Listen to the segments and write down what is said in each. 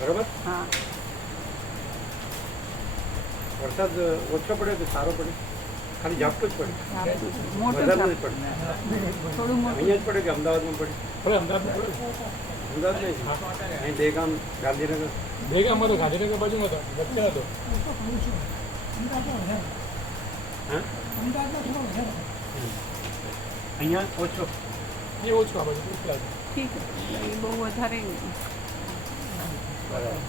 બરોબર. હા, વરસાદ ઓછો પડે તો સારો પડે, ખાલી ઝાપટું જ પડે, વધારે જ પડે. અહીંયા જ પડે કે અમદાવાદમાં પડે? અમદાવાદ નહીં, અહીં દહેગામ, ગાંધીનગર. દહેગામમાં તો ગાંધીનગર બાજુમાં હતો, વચ્ચે હતો. હા, અહીંયા ઓછો, એ ઓછું આ બાજુ. ઠીક છે, બહુ વધારે બરાબર.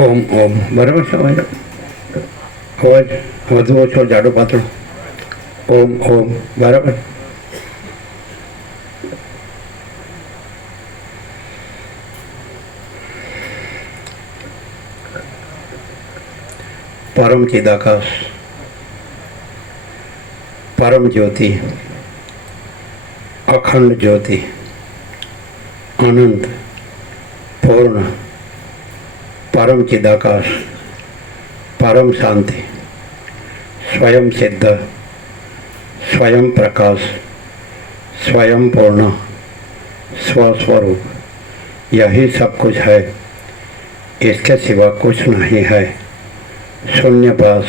ઓમ ઓમ બરાબર છે અવાજ? અવાજ વધુ ઓછો જાડો પાતળો? ઓમ ઓમ બરાબર. પરમ ચિદાકાશ, પરમ જ્યોતિ, અખંડ જ્યોતિ, અનંત, પૂર્ણ, परम चिदाकाश, परम शांति, स्वयं सिद्ध, स्वयं प्रकाश, स्वयं पूर्ण, स्वस्वरूप, यही सब कुछ है, इसके सिवा कुछ नहीं है. शून्यपास,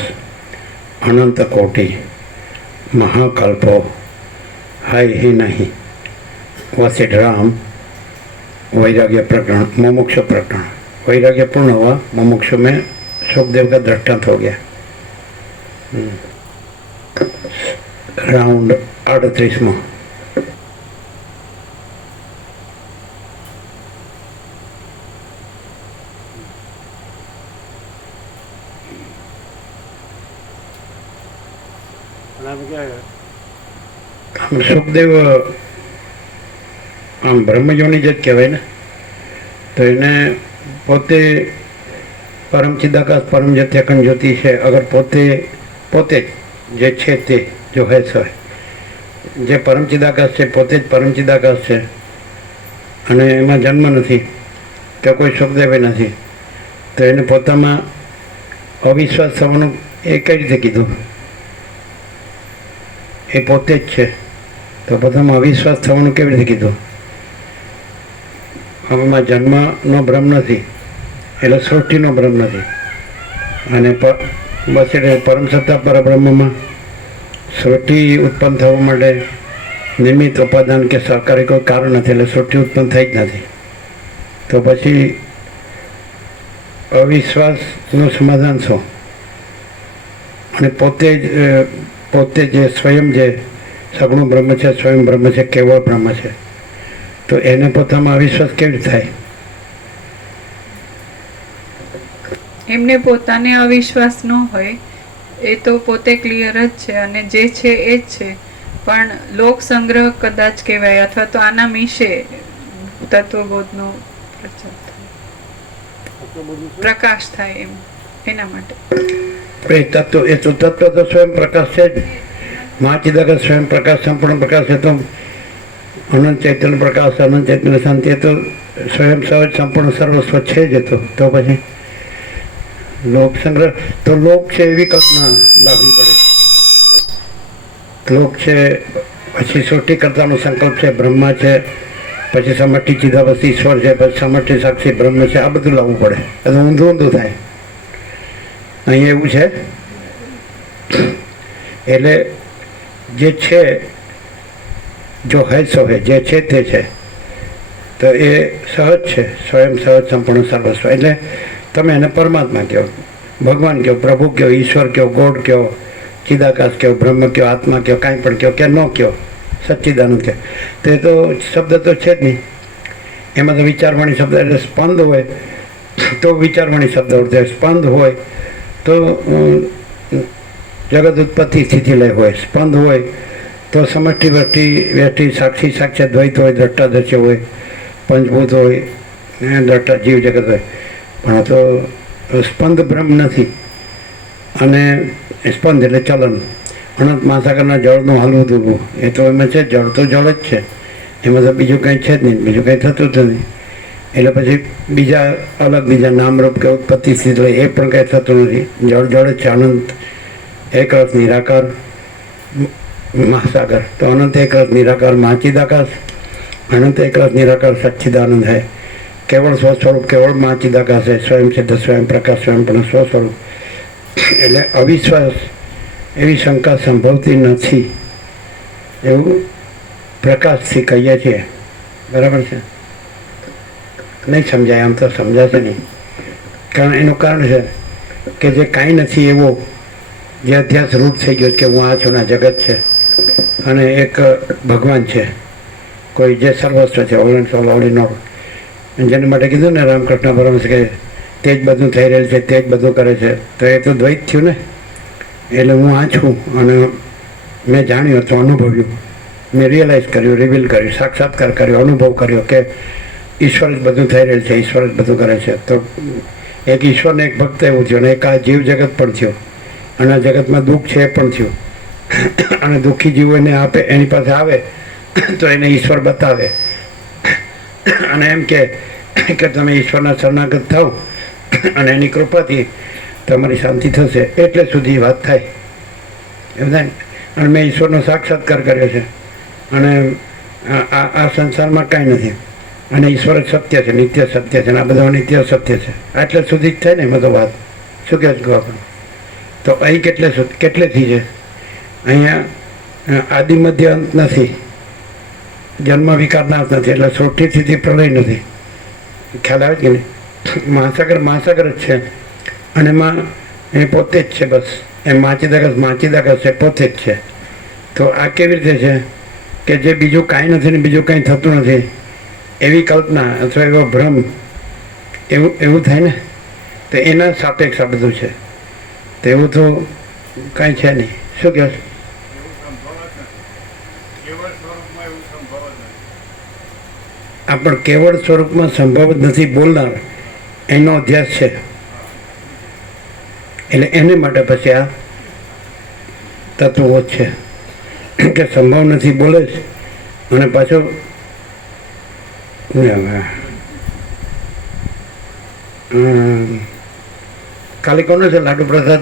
अनंत कोटि, महाकल्पो है ही नहीं. वसिष्ठराम वैराग्य प्रकरण, मुमुक्ष प्रकरण. वैराग्य पूर्ण हुआ, मुमुक्षु में सुखदेव का दृष्टांत हो गया. राउंड 38 સુખદેવ આમ બ્રહ્મજોની જ કહેવાય ને, તો એને પોતે પરમ ચિદાકાશ, પરમ જ્યોતિ, અખંડ જ્યોતિ છે. અગર પોતે પોતે જે છે તે જો હે છે, જે પરમ ચિદાકાશ છે પોતે જ પરમ ચિદાકાશ છે, અને એમાં જન્મ નથી કે કોઈ સુખદેવ નથી, તો એને પોતામાં અવિશ્વાસ થવાનું એ કઈ રીતે કીધું? એ પોતે જ છે, તો પોતામાં અવિશ્વાસ થવાનું કેવી રીતે કીધું? આમાં જન્મનો ભ્રમ નથી, એટલે સૃષ્ટિનો ભ્રમ નથી. અને બસ એટલે પરમ સત્તા પરબ્રહ્મમાં સૃષ્ટિ ઉત્પન્ન થવા માટે નિમિત્ત, ઉપાદાન કે સહકારી કોઈ કારણ નથી, એટલે સૃષ્ટિ ઉત્પન્ન થઈ જ નથી. તો પછી અવિશ્વાસનું સમાધાન શું? અને પોતે જે સ્વયં જે સગુણ બ્રહ્મ છે, સ્વયં બ્રહ્મ છે, કેવળ બ્રહ્મ છે, તો એને પોતામાં અવિશ્વાસ કેવી રીતે થાય? એમને પોતાને અવિશ્વાસ ન હોય, એ તો પોતે ક્લિયર જ છે અને જે છે એ જ છે. પણ લોક સંગ્રહ કદાચ કહેવાય, અથવા તો આના વિશે તત્વબોધનો પ્રચાર થાય, આટલું બધું છે. પ્રકાશ થાય એમ, એના માટે. એ તત્વ તો સ્વયં પ્રકાશ છે જ. મહાચિદાકાશ સ્વયં પ્રકાશ, સંપૂર્ણ પ્રકાશ છે. તો અનંત ચૈતન્ય પ્રકાશ, અનંત ચૈતન્ય શાંતિ, એ તો સ્વયં સહજ સંપૂર્ણ સર્વસ્વ છે જ. તો પછી લોક સંગ્રહ તો લોક છે એવી કલ્પના લાવવી પડે. લોક છે, પછી સૃષ્ટિકર્તાનો સંકલ્પ છે, બ્રહ્મા છે, પછી સમષ્ટિ ચિદાવસ્તી ઈશ્વર છે, પછી સમષ્ટિ સાક્ષી બ્રહ્મ છે. આ બધું લાવવું પડે. એટલે ઊંધું થાય. અહીંયા એવું છે. એટલે જે છે, જો હૈ સો હૈ, જે છે તે છે, તો એ સહજ છે, સ્વયં સહજ સંપૂર્ણ સર્વસ્વ. એટલે તમે એને પરમાત્મા કહો, ભગવાન કહો, પ્રભુ કહો, ઈશ્વર કહો, ગોડ કહો, ચિદાકાશ કહો, બ્રહ્મ કહો, આત્મા કહો, કાંઈ પણ કહો કે ન કહો, સચ્ચિદાનંદ કહો, તો એ તો શબ્દ તો છે જ નહીં. એમાં તો વિચારવાણી શબ્દ, એટલે સ્પંદ હોય તો વિચારવાણી શબ્દ હોય, સ્પંદ હોય તો જગત ઉત્પત્તિ સ્થિતિ લય હોય, સ્પંદ હોય તો સમષ્ટિ વ્યષ્ટિ સાક્ષી સાક્ષાત દ્વૈત હોય, દ્રષ્ટા દ્રશ્ય હોય, પંચભૂત હોય, દ્રષ્ટા જીવ જગત હોય. પણ આ તો સ્પંદ બ્રહ્મ નથી. અને સ્પંદ એટલે ચલન. અનંત મહાસાગરના જળનું હલવું દૂરવું, એ તો એમાં છે, જળ તો જળ જ છે, એમાં તો બીજું કંઈ છે જ નહીં, બીજું કંઈ થતું જ નથી. એટલે પછી બીજા અલગ બીજા નામરૂપ કે ઉત્પત્તિ સ્થિતિ એ પણ કંઈ થતું નથી. જળ જળ જ છે. અનંત એક રસ નિરાકાર મહાસાગર, તો અનંત એક રસ નિરાકાર મહાચિદાકાશ, અનંત એક રસ નિરાકાર સચ્ચિદાનંદ है. केवल स्वस्वरूप केवल महाचिदाकाश है, स्वयं सिद्ध स्वयं प्रकाश स्वयं પણ સ્વસ્વરૂપ. એટલે અવિશ્વાસ એવી શંકા સંભવતી નથી એવું પ્રકાશથી કહીએ છીએ. બરાબર છે? નહીં સમજાય, આમ તો સમજાશે નહીં. કારણ એનું કારણ છે કે જે કાંઈ નથી એવો જે અધ્યાસ રૂપ થઈ ગયો કે હું આ છું ને જગત છે અને એક ભગવાન છે, કોઈ જે સર્વસ્વ છે, all and all, all in all. જેને માટે કીધું ને રામકૃષ્ણ પરમહંસ કે તે જ બધું થઈ રહેલું છે, તે જ બધું કરે છે, તો એ તો દ્વૈત થયું ને. એટલે હું આ છું અને મેં જાણ્યું તો અનુભવ્યું, મેં રિયલાઇઝ કર્યું, રિવીલ કર્યું, સાક્ષાત્કાર કર્યો, અનુભવ કર્યો કે ઈશ્વર જ બધું થઈ રહેલું છે, ઈશ્વર જ બધું કરે છે. તો એક ઈશ્વરને એક ભક્ત એવું થયું, અને એક આ જીવ જગત પણ થયો, અને આ જગતમાં દુઃખ છે એ પણ થયું. અને દુઃખી જીવો એને આપે, એની પાસે આવે તો એને ઈશ્વર બતાવે અને એમ કે તમે ઈશ્વરના શરણાગત થાવ અને એની કૃપાથી તમારી શાંતિ થશે. એટલે સુધી વાત થાય એમ થાય. અને મેં ઈશ્વરનો સાક્ષાત્કાર કર્યો છે અને આ સંસારમાં કાંઈ નથી અને ઈશ્વર જ સત્ય છે, નિત્ય સત્ય છે, અને આ બધા નિત્ય સત્ય છે. એટલે સુધી જ થાય ને એમાં તો વાત. શું કહે છે આપણે? તો અહીં કેટલેથી છે? અહીંયા આદિ મધ્ય અંત નથી, જન્મ વિકારના અંત નથી, એટલે સૃષ્ટિ સ્થિતિ પ્રલય નથી. ખ્યાલ આવે કે નહીં? મહાસાગર મહાસાગર જ છે અને એમાં એ પોતે જ છે. બસ એમ મહાચિદાકાશ છે, પોતે જ છે. તો આ કેવી રીતે છે કે જે બીજું કાંઈ નથી ને બીજું કાંઈ થતું નથી એવી કલ્પના અથવા એવો ભ્રમ એવું થાય ને, તો એના સાપેક્ષ આ બધું છે. તો એવું તો કાંઈ છે નહીં. શું કહે? આ પણ કેવળ સ્વરૂપમાં સંભવ જ નથી બોલનાર એનો અધ્યાસ છે. એટલે એને માટે પછી આ તત્વો છે કે સંભવ નથી બોલે છે. અને પાછો કાલે કોનો છે લાડુ પ્રસાદ?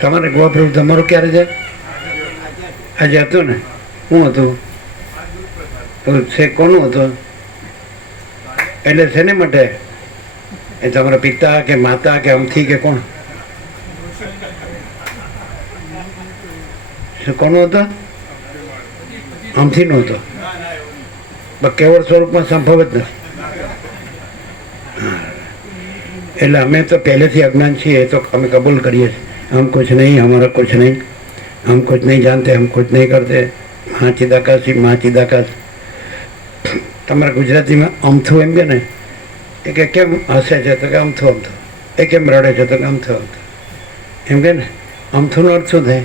તમારે ગોપ્રભુ તમારું ક્યારે છે? આજે હતું ને? શું હતું? છે કોનું હતું? એટલે શેને માટે? એ તમારા પિતા કે માતા કે અમથી કે કોણ? કોનો હતો? અમથી નો હતો. કેવળ સ્વરૂપમાં સંભવ જ નથી. એટલે અમે તો પહેલેથી અજ્ઞાન છીએ, એ તો અમે કબૂલ કરીએ છીએ. हम कुछ नहीं, हमारा कुछ नहीं, हम कुछ नहीं जानते, हम कुछ नहीं करते. મહાચિદાકાશ મહાચિદાકાશ. તમારા ગુજરાતીમાં અમથું એમ કે ને, એ કે કેમ હસે છે તો કે અમથું અમથું, એ કેમ રડે છે તો કે અમથું અમથું, એમ કે ને. અમથુંનો અર્થ શું થાય?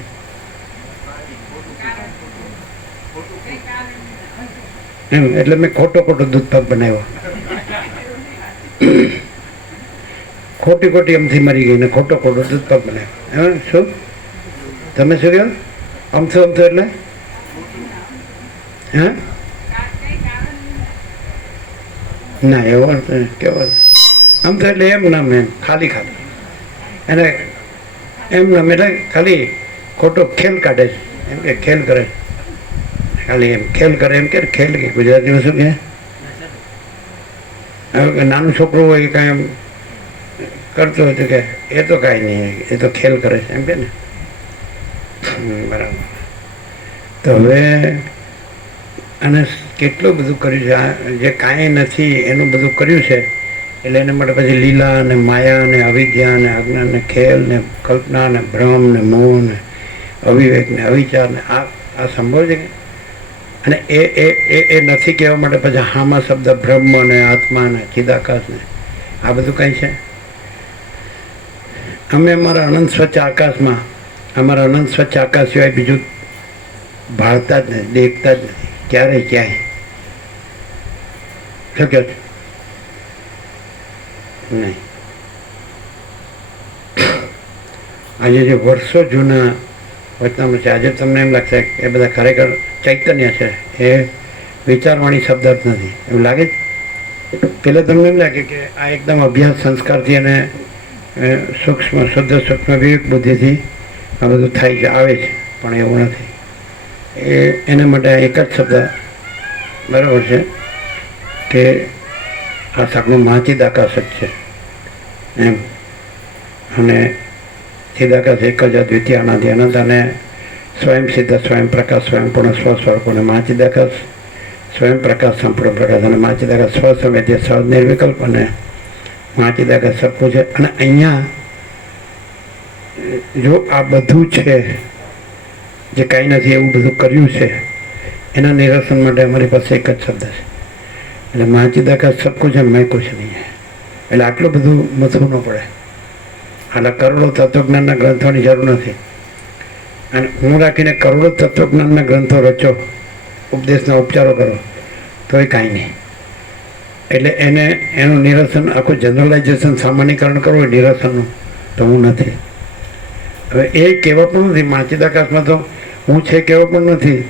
એમ. એટલે મેં ખોટો દૂધ પાક બનાવ્યો. ખોટી ખોટી અમથી મરી ગઈ ને ખોટો ખોટો દૂધ પાક બને. શું તમે શું કહો? અમથું અમથું એટલે હા ના એવો કેવો આમ તો એટલે એમ નામ એમ ખાલી ખાલી એને એમ નામ એટલે ખાલી ખોટો ખેલ કાઢે છે એમ કે ખેલ કરે ખાલી એમ ખેલ કરે એમ કે ખેલ કે ગુજરાતીમાં શું કહે? હવે નાનું છોકરું હોય કાંઈ એમ કરતો હોય તો કે એ તો કાંઈ નહીં, એ તો ખેલ કરે છે એમ કે ને. બરાબર. તો હવે અને કેટલું બધું કર્યું છે. જે કાંઈ નથી એનું બધું કર્યું છે એટલે એના માટે પછી લીલા ને માયા ને અવિદ્યા ને આજ્ઞા ને ખેલ ને કલ્પના ને ભ્રમ ને મોહ ને અવિવેક ને અવિચાર ને આ સંભવ છે. અને એ નથી કહેવા માટે પછી હામાં શબ્દ બ્રહ્મ ને આત્મા ને ચિદાકાશ ને આ બધું કંઈ છે. અમે અમારા અનંત સ્વચ્છ આકાશમાં અમારા અનંત સ્વચ્છ આકાશ સિવાય બીજું ભાળતા જ નથી, દેખતા જ નથી ક્યારેય ક્યાંય. શું કહો છો? નહીં. આજે જે વર્ષો જૂના વચનામૃત છે આજે તમને એમ લાગશે એ બધા ખરેખર ચૈતન્ય છે, એ વિચારવાણી શબ્દ જ નથી એવું લાગે છે. પહેલાં તમને એમ લાગે કે આ એકદમ અભ્યાસ સંસ્કારથી અને સૂક્ષ્મ શુદ્ધ સૂક્ષ્મ વિવેક બુદ્ધિથી આ બધું થાય છે આવે છે, પણ એવું નથી. એના માટે એક જ શબ્દ બરાબર છે કે આ સાકનું મહાચિદાકાશ જ છે એમ. અને ચિદાકાશ એક જ અદ્વિતીય અનાદિ અનંત અને સ્વયં સિદ્ધ સ્વયં પ્રકાશ સ્વયં પૂર્ણ સ્વસ્વરૂપ અને મહાચિદાકાશ સ્વયં પ્રકાશ સંપૂર્ણ પ્રકાશ અને મહાચિદાકાશ સ્વસંવેદ્ય સહજ નિર્વિકલ્પ અને મહાચિદાકાશ સબકું છે. અને અહીંયા જો આ બધું છે જે કાંઈ નથી એવું બધું કર્યું છે એના નિરસન માટે અમારી પાસે એક જ શબ્દ છે એટલે મહાચિદાકાશ સબકું છે મેં કુછ નહીં. એટલે આટલું બધું મથવું ન પડે. આટલા કરોડો તત્વજ્ઞાનના ગ્રંથોની જરૂર નથી. અને હું રાખીને કરોડો તત્વજ્ઞાનના ગ્રંથો રચો, ઉપદેશના ઉપચારો કરો તો એ કાંઈ નહીં. એટલે એનું નિરસન આખું જનરલાઇઝેશન સામાન્યકરણ કરવું એ નિરસનનું તો હું નથી. હવે એ કહેવા પણ નથી મહાચિદાકાશમાં તો હું છે કહેવા પણ નથી,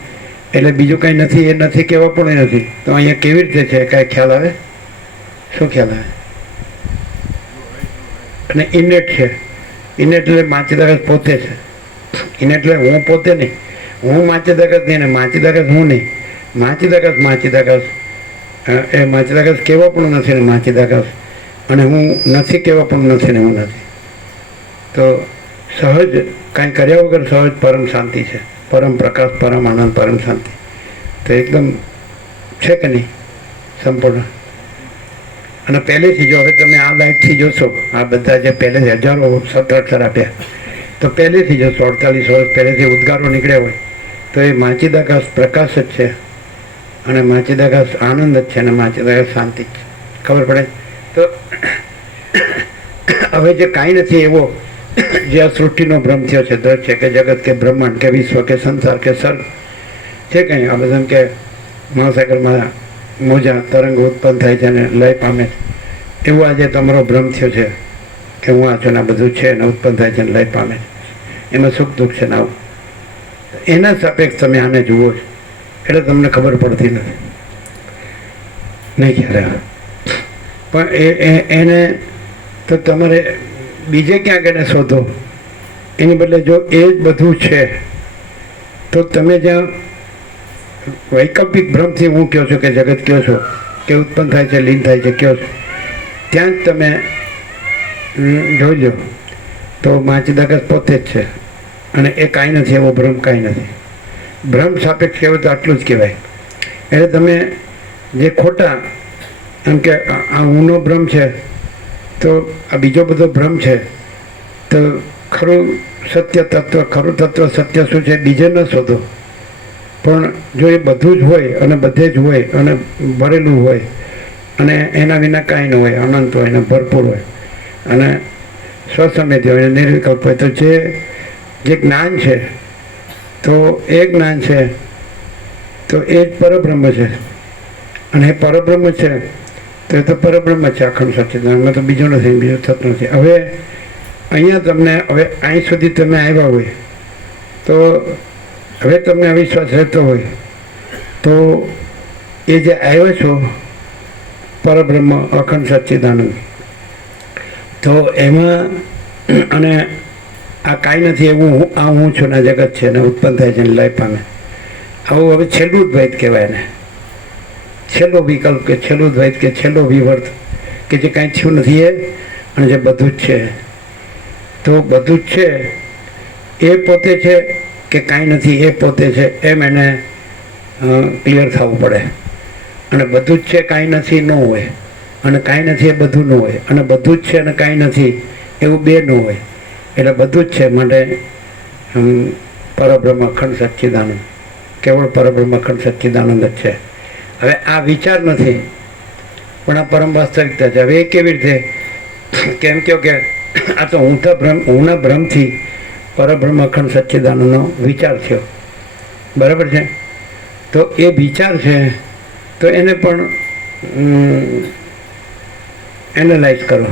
એટલે બીજું કાંઈ નથી એ નથી કહેવા પણ નથી. તો અહીંયા કેવી રીતે છે કાંઈ ખ્યાલ આવે? શું ખ્યાલ આવે? અને ઇનેટ છે. ઇનેટ એટલે મહાચિદાકાશ પોતે છે. ઇનેટ એટલે હું પોતે નહીં, હું મહાચિદાકાશ નહીં અને મહાચિદાકાશ હું નહીં. મહાચિદાકાશ એ મહાચિદાકાશ કહેવા પણ નથી ને મહાચિદાકાશ, અને હું નથી કહેવા પણ નથી ને હું નથી. તો સહજ કાંઈ કર્યા વગર સહજ પરમ શાંતિ છે, પરમ પ્રકાશ, પરમ આનંદ, પરમ શાંતિ. તો એકદમ છે કે નહીં સંપૂર્ણ. અને પહેલેથી જો હવે તમે આ લાઈફથી જોશો, આ બધા જે પહેલેથી હજારો અક્ષર આપ્યા તો પહેલેથી જોશો 48 વર્ષ પહેલેથી ઉદ્ગારો નીકળ્યા હોય તો એ મહાચિદાકાશ પ્રકાશ જ છે અને મહાચિદાકાશ આનંદ જ છે અને મહાચિદાકાશ શાંતિ જ છે. ખબર પડે? તો હવે જે કાંઈ નથી એવો જે આ સૃષ્ટિનો ભ્રમ થયો છે, દ્રશ્ય કે જગત કે બ્રહ્માંડ કે વિશ્વ કે સંસાર કે સર્ગ છે કંઈ આ બધા કે મહાસાગરમાં મોજા તરંગ ઉત્પન્ન થાય છે અને લય પામે છે, એવું આજે તમારો ભ્રમ થયો છે કે હું આ છું ને આ બધું છે ને ઉત્પન્ન થાય છે ને લય પામે છે, એમાં સુખ દુઃખ છે ને આવું. એના સાપેક્ષ તમે આને જુઓ છો એટલે તમને ખબર પડતી નથી, નહીં ખ્યાલ આવે. પણ એને તો તમારે બીજે ક્યાંક એને શોધો, એની બદલે જો એ જ બધું છે તો તમે જ્યાં વૈકલ્પિક ભ્રમથી હું કહો છો કે જગત કહો છો કે ઉત્પન્ન થાય છે લીન થાય છે કહો છો, ત્યાં જ તમે જોઈ લો તો મહાચિદાકાશ પોતે જ છે અને એ કાંઈ નથી, એવો ભ્રમ કાંઈ નથી. ભ્રમ સાપેક્ષ કહેવાય તો આટલું જ કહેવાય. એટલે તમે જે ખોટા એમ કે આ ઊંનો ભ્રમ છે તો આ બીજો બધો ભ્રમ છે, તો ખરું સત્ય તત્વ, ખરું તત્વ સત્ય શું છે બીજે ન શોધો. પણ જો એ બધું જ હોય અને બધે જ હોય અને ભરેલું હોય અને એના વિના કાંઈ ન હોય, અનંત હોય અને ભરપૂર હોય અને સ્વસંવેદ્ય હોય, નિર્વિકલ્પ હોય, તો જે જ્ઞાન છે તો એ જ્ઞાન છે તો એ જ પરબ્રહ્મ છે. અને એ પરબ્રહ્મ છે તો એ તો પરબ્રહ્મ છે, અખંડ સચ્ચિદાનંદમાં તો બીજું નથી, બીજું થતું નથી. હવે અહીંયા તમને હવે અહીં સુધી તમે આવ્યા હોય તો હવે તમને અવિશ્વાસ રહેતો હોય તો એ જે આવ્યા છો પરબ્રહ્મ અખંડ સચ્ચિદાનંદ, તો એમાં અને આ કાંઈ નથી એવું હું છું ને જગત છે ને ઉત્પન્ન થાય છે ને લય પામે, આવું હવે છેલ્લું દ્વૈત કહેવાય ને, છેલ્લો વિકલ્પ કે છેલ્લું દ્વૈત કે છેલ્લો વિવર્ત કે જે કાંઈ થયું નથી એ અને જે બધું જ છે. તો બધું જ છે એ પોતે છે કે કાંઈ નથી એ પોતે છે, એમ એને ક્લિયર થવું પડે. અને બધું જ છે કાંઈ નથી ન હોય, અને કાંઈ નથી એ બધું ન હોય, અને બધું જ છે અને કાંઈ નથી એવું બે ન હોય. એટલે બધું જ છે માટે પરબ્રહ્મ અખંડ સચ્ચિદાનંદ, કેવળ પરબ્રહ્મ અખંડ સચ્ચિદાનંદ જ છે. હવે આ વિચાર નથી પણ આ પરમ વાસ્તવિકતા છે. હવે એ કેવી રીતે કેમ કહો કે આ તો હુંના ભ્રમથી પરબ્રહ્મ અખંડ સચ્ચિદાનંદનો વિચાર થયો, બરાબર છે? તો એ વિચાર છે તો એને પણ એનાલાઇઝ કરો,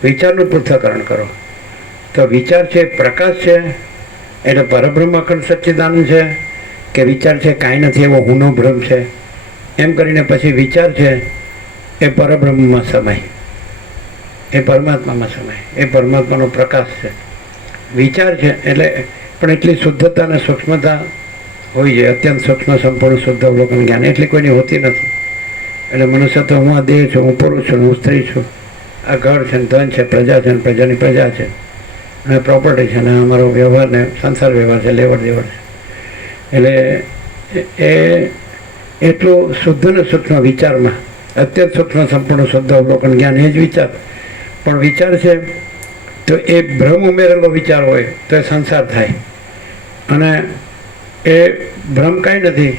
વિચારનું પૃથ્થકરણ કરો. તો વિચાર છે પ્રકાશ છે એટલે પરબ્રહ્મ અખંડ સચ્ચિદાનંદ છે, કે વિચાર છે કાંઈ નથી એવો હુંનો ભ્રમ છે, એમ કરીને પછી વિચાર છે એ પરબ્રહ્મમાં સમાય, એ પરમાત્મામાં સમાય, એ પરમાત્માનો પ્રકાશ છે. વિચાર છે એટલે પણ એટલી શુદ્ધતા અને સૂક્ષ્મતા હોવી જોઈએ, અત્યંત સૂક્ષ્મ સંપૂર્ણ શુદ્ધ અવલોકન જ્ઞાન એટલી કોઈની હોતી નથી. એટલે મનુષ્ય તો હું આ દેહ છું, હું પુરુષ છું, હું સ્ત્રી છું, આ ઘર છે ને ધન છે, પ્રજા છે ને પ્રજાની પ્રજા છે, અને પ્રોપર્ટી છે ને અમારો વ્યવહાર ને સંસાર વ્યવહાર છે, લેવડ દેવડ છે. એટલે એ એટલું શુદ્ધ ને સૂક્ષ્મ વિચારમાં અત્યંત સૂક્ષ્મ સંપૂર્ણ શુદ્ધ અવલોકન જ્ઞાન એ જ વિચાર. પણ વિચાર છે તો એ ભ્રમ ઉમેરેલો વિચાર હોય તો એ સંસાર થાય, અને એ ભ્રમ કાંઈ નથી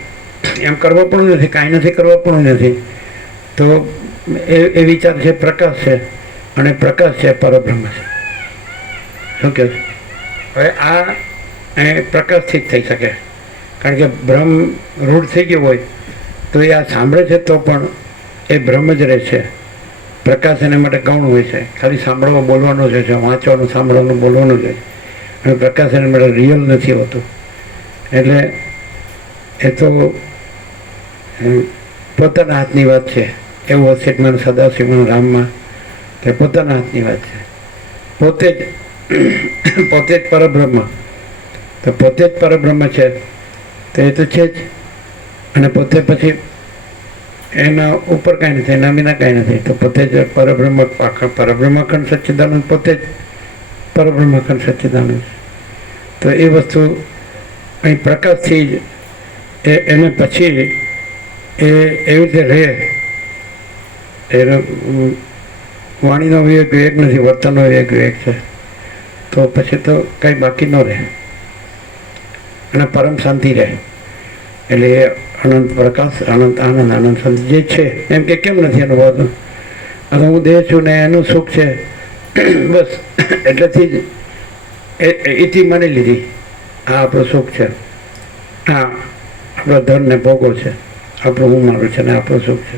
એમ કરવો પણ નથી, કાંઈ નથી કરવો પણ નથી. તો એ વિચાર છે પ્રકાશ છે, અને પ્રકાશ છે પરબ્રહ્મ છે. શું કહે છે? હવે આ એ પ્રકાશથી જ થઈ શકે, કારણ કે ભ્રમ રૂઢ થઈ ગયો હોય તો એ આ સાંભળે છે તો પણ એ ભ્રમ જ રહે છે. પ્રકાશ એના માટે ગૌણ હોય છે, ખાલી સાંભળવા બોલવાનું જ છે, વાંચવાનું સાંભળવાનું બોલવાનું જ છે, અને પ્રકાશ એના માટે રિયલ નથી હોતું. એટલે એ તો પોતાના હાથની વાત છે, એવું વસિષ્ઠમાં સદાશિવમાં રામમાં કે પોતાના હાથની વાત છે. પોતે જ પરબ્રહ્મ, તો પોતે જ પરબ્રહ્મ છે તો એ તો છે જ, અને પોતે પછી એના ઉપર કાંઈ નથી, એના વિના કાંઈ નથી. તો પોતે જ પરબ્રહ્મ અખંડ સચ્ચિદાનંદ, પોતે જ પરબ્રહ્મ અખંડ સચ્ચિદાનંદ. તો એ વસ્તુ અહીં પ્રકાશથી જ એને પછી એવી રીતે રહે. એનો વાણીનો વિવેક વિવેક નથી, વર્તનનો વિવેક વિવેક છે. તો પછી તો કંઈ બાકી ન રહે, અને પરમ શાંતિ રહે. એટલે એ અનંત પ્રકાશ, અનંત આનંદ, આનંદ શાંતિ જે છે એમ કે કેમ નથી અનુભવતું? અને હું દેહ છું ને એનું સુખ છે બસ, એટલેથી જ એથી માની લીધી આ આપણું સુખ છે, આ આપણો ધન ને ભોગો છે, આપણું હું મારું છે ને આપણું સુખ છે.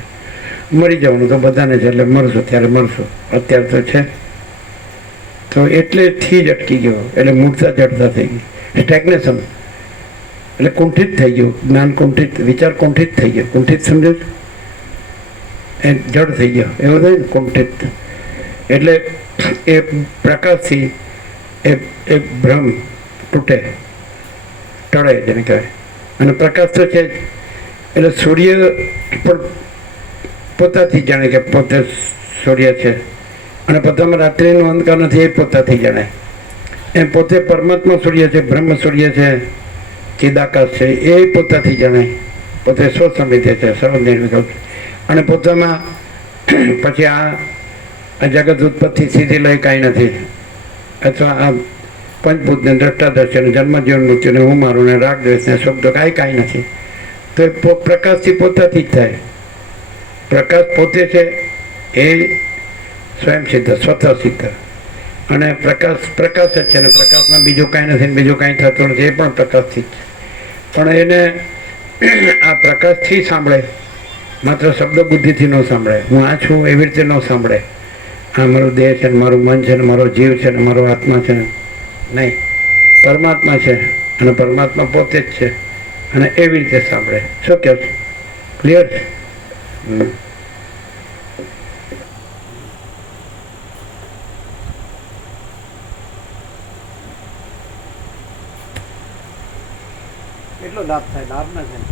મરી જવાનું તો બધાને છે, એટલે મરશું ત્યારે મરશું, અત્યારે તો છે. તો એટલેથી જ અટકી ગયો, એટલે મૂળતા જડતા થઈ ગઈ, સ્ટેગ્નેશન. એટલે કુંઠિત થઈ ગયું જ્ઞાન, કુંઠિત વિચાર, કુંઠિત થઈ ગયો. કુંઠિત સમજો, એ જડ થઈ ગયો, એવું થાય ને કુંઠિત. એટલે એ પ્રકાશથી એ ભ્રમ તૂટે, ટળે જેને કહેવાય. અને પ્રકાશ તો છે જ. એટલે સૂર્ય પણ પોતાથી જાણે કે પોતે સૂર્ય છે, અને પોતામાં રાત્રિનો અંધકાર નથી, એ પોતાથી જાણે. એ પોતે પરમાત્મા સૂર્ય છે, બ્રહ્મ સૂર્ય છે, ચિદાકાશ છે, એ પોતાથી જાણે. પોતે સ્વસંવિધ્ય છે, સર્વનિર્વિકલ્પ. અને પોતામાં પછી આ જગત ઉત્પત્તિ સીધી લઈ કાંઈ નથી, અથવા આ પંચભૂતને દ્રષ્ટાદર્શ ને જન્મ જીવન મૃત્યુને હું મારું ને રાગ દ્વેષ ને શબ્દ કાંઈ નથી. તો એ પ્રકાશથી પોતાથી જ થાય. પ્રકાશ પોતે છે એ સ્વયં સિદ્ધ, સ્વતઃ સિદ્ધ. અને પ્રકાશ જ છે, ને પ્રકાશમાં બીજું કાંઈ નથી, બીજું કાંઈ થતું નથી, એ પણ પ્રકાશથી જ. પણ એને આ પ્રકાશથી સાંભળે માત્ર શબ્દ બુદ્ધિથી ન સાંભળે, હું આ છું એવી રીતે ન સાંભળે, આ મારો દેહ છે ને મારું મન છે ને મારો જીવ છે ને મારો આત્મા છે, નહીં, પરમાત્મા છે અને પરમાત્મા પોતે જ છે અને એવી રીતે સાંભળે. શું કહો છો? ક્લિયર છે? એટલો લાભ થાય, લાભ ના થાય.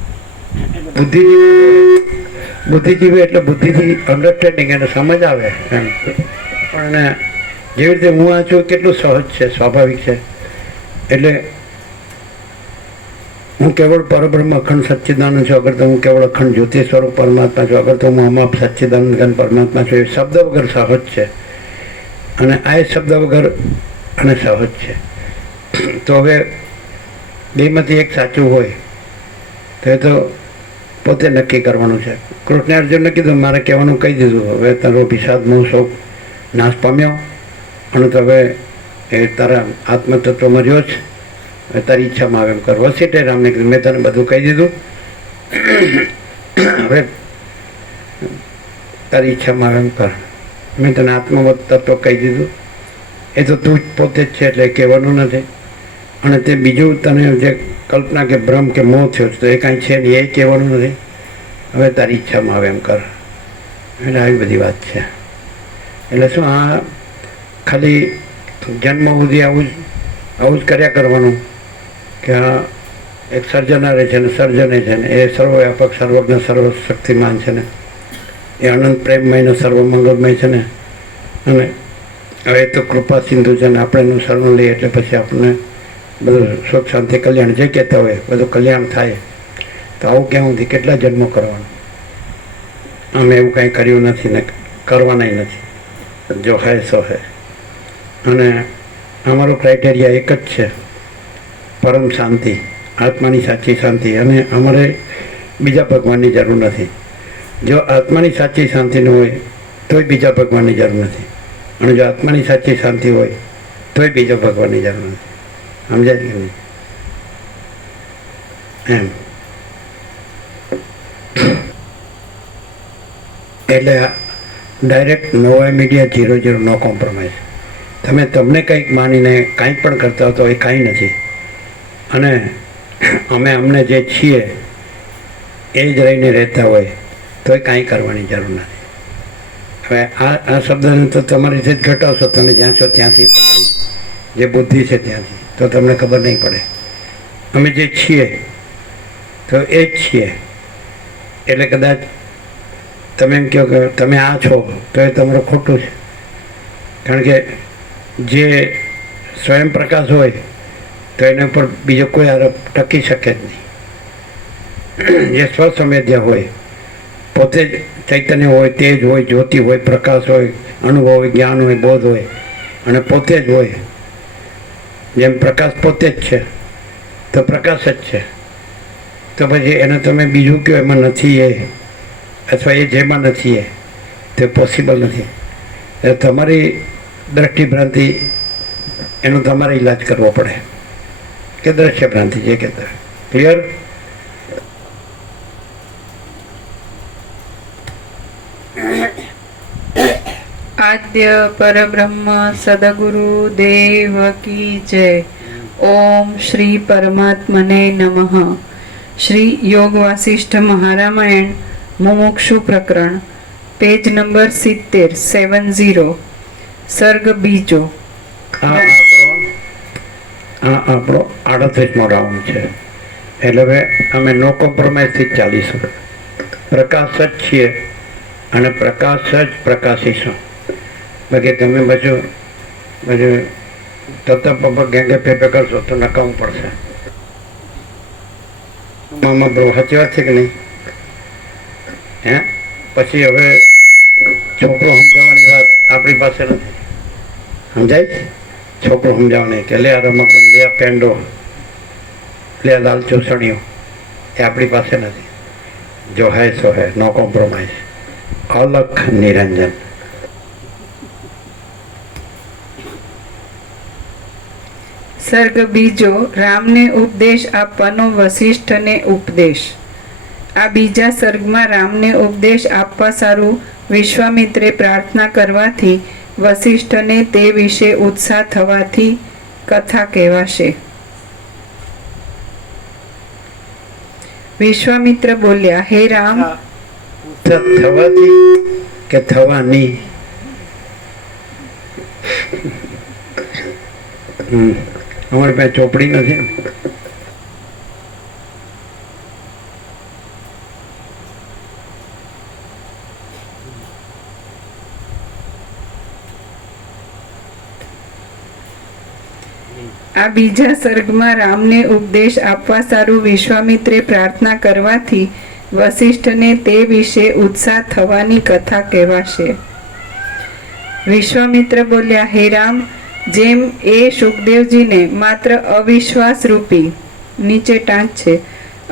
બુદ્ધિજીવી એટલે બુદ્ધિથી અન્ડરસ્ટેન્ડિંગ એને સમજ આવે એમ. પણ એને જેવી રીતે હું આ છું કેટલું સહજ છે, સ્વાભાવિક છે. એટલે હું કેવળ પરબ્રહ્મ અખંડ સચ્ચિદાનંદ છું, અગર તો હું કેવળ અખંડ જ્યોતિ સ્વરૂપ પરમાત્મા છું, અગર તો હું અમાપ સચ્ચિદાનંદ ઘન પરમાત્મા છું, એ શબ્દ વગર સહજ છે. અને આ શબ્દ વગર અને સહજ છે. તો હવે બેમાંથી એક સાચું હોય તો એ તો પોતે નક્કી કરવાનું છે. કૃષ્ણ અર્જુનને કીધું, મારે કહેવાનું કહી દીધું, હવે તારો વિષાદ મોહ નાશ પામ્યો અને તો હવે એ તારા આત્મતત્વમાં રહ્યો છે, હવે તારી ઈચ્છામાં આવે એમ કર. વસીટે રામને કીધું, મેં તને બધું કહી દીધું, હવે તારી ઈચ્છામાં આવે એમ કર. મેં તને આત્મતત્વ કહી દીધું, એ તો તું જ પોતે જ છે એટલે કહેવાનું નથી. અને તે બીજું તને જે કલ્પના કે ભ્રમ કે મોહ થયો તો એ કાંઈ છે નહીં, એ કહેવાનું નથી. હવે તારી ઈચ્છામાં આવે એમ કર. એટલે આવી બધી વાત છે. એટલે શું, આ ખાલી જન્મ સુધી આવું જ કર્યા કરવાનું કે આ એક સર્જનારે છે ને સર્જને છે ને એ સર્વવ્યાપક સર્વજ્ઞ સર્વશક્તિમાન છે ને એ અનંત પ્રેમમય ને સર્વમંગલમય છે ને. અને હવે તો કૃપા સિંધુ છે ને આપણે એનું શરણું લઈએ એટલે પછી આપણને બધું સુખ શાંતિ કલ્યાણ જે કહેતા હોય બધું કલ્યાણ થાય. તો આવું ક્યાં સુધી કેટલા જન્મો કરવાનું? અમે એવું કાંઈ કર્યું નથી ને કરવાનાય નથી. જો હે સો હે. અને અમારો ક્રાઇટેરિયા એક જ છે, પરમ શાંતિ, આત્માની સાચી શાંતિ. અને અમારે બીજા ભગવાનની જરૂર નથી. જો આત્માની સાચી શાંતિ ન હોય તોય બીજા ભગવાનની જરૂર નથી. અને જો આત્માની સાચી શાંતિ હોય તોય બીજા ભગવાનની જરૂર નથી. સમજાય કે નહીં? એમ. એટલે ડાયરેક્ટ નોવા મીડિયા 0-0 નો કોમ્પ્રોમાઇઝ. તમે તમને કંઈક માનીને કાંઈ પણ કરતા હો તો એ કાંઈ નથી. અને અમે અમને જે છીએ એ જ રહીને રહેતા હોય તો એ કાંઈ કરવાની જરૂર નથી. હવે આ શબ્દને તો તમારી રીતે જ ઘટાડશો તમે જ્યાં છો ત્યાંથી, તમારી જે બુદ્ધિ છે ત્યાંથી, તો તમને ખબર નહીં પડે. અમે જે છીએ તો એ જ છીએ. એટલે કદાચ તમે એમ કહો કે તમે આ છો તો એ તમારું ખોટું છે. કારણ કે જે સ્વયં પ્રકાશ હોય તો એના ઉપર બીજો કોઈ આરોપ ટકી શકે જ નહીં. જે સ્વસંવેદ્ય હોય, પોતે જ ચૈતન્ય હોય, તેજ હોય, જ્યોતિ હોય, પ્રકાશ હોય, અનુભવ હોય, જ્ઞાન હોય, બોધ હોય અને પોતે જ હોય. જેમ પ્રકાશ પોતે જ છે તો પ્રકાશ જ છે. તો પછી એને તમે બીજું કહો એમાં નથી એ, અથવા એ જેમાં નથી એ, તે પોસિબલ નથી. તમારી દ્રષ્ટિભ્રાંતિ એનો તમારે ઈલાજ કરવો પડે કે દ્રશ્ય ભ્રાંતિ જે કહેતા. ક્લિયર? આદ્ય પરબ્રહ્મ સદગુરુ દેવ કી જય. ઓમ શ્રી પરમાત્મને નમઃ. શ્રી યોગ વાસિષ્ઠ મહારામાયણ મુમુક્ષુ પ્રકરણ, પેજ નંબર 70 સર્ગ બીજો. આ આપણો 38મો રાઉન્ડ છે. એટલે હવે અમે નો કોમ્પ્રોમાઇઝથી જ ચાલીશું. પ્રકાશ જ છીએ અને પ્રકાશ જ પ્રકાશીશું. બાકી તમે બધું તત્વ ગેંગે પેપે કરશો તો નકામું પડશે. મામા બ્રો સાચી વાત છે કે નહીં? હે પછી હવે છોકરો સમજાવવાની વાત આપણી પાસે નથી. સમજાય? છોકરો સમજાવવાની કે લે આ રમકડું, લે આ પેંડો, લે આ લાલ ચોસણીઓ, એ આપણી પાસે નથી. જો હે સો હે, નો કોમ્પ્રોમાઇઝ. અલખ નિરંજન. સર્ગ બીજો. રામને ઉપદેશ આપવાનો વશિષ્ઠને ઉપદેશ. આ બીજા સર્ગમાં રામને ઉપદેશ આપવા સારું વિશ્વામિત્રે પ્રાર્થના કરવાથી વસિષ્ઠને તે વિશે ઉત્સાહ થવાથી કથા કહેવાશે. વિશ્વામિત્ર બોલ્યા, હે રામ, થવાથી કે થવાની? અમારી પાસે ચોપડી નથી. આ બીજા સર્ગમાં રામને ઉપદેશ આપવા સારું વિશ્વામિત્રે પ્રાર્થના કરવાથી વસિષ્ઠને તે વિશે ઉત્સાહ થવાની કથા કહેવાશે. વિશ્વામિત્ર બોલ્યા, હે રામ, જેમ એ સુખદેવજીને માત્ર અવિશ્વાસ રૂપી, નીચે ટાંચ છે,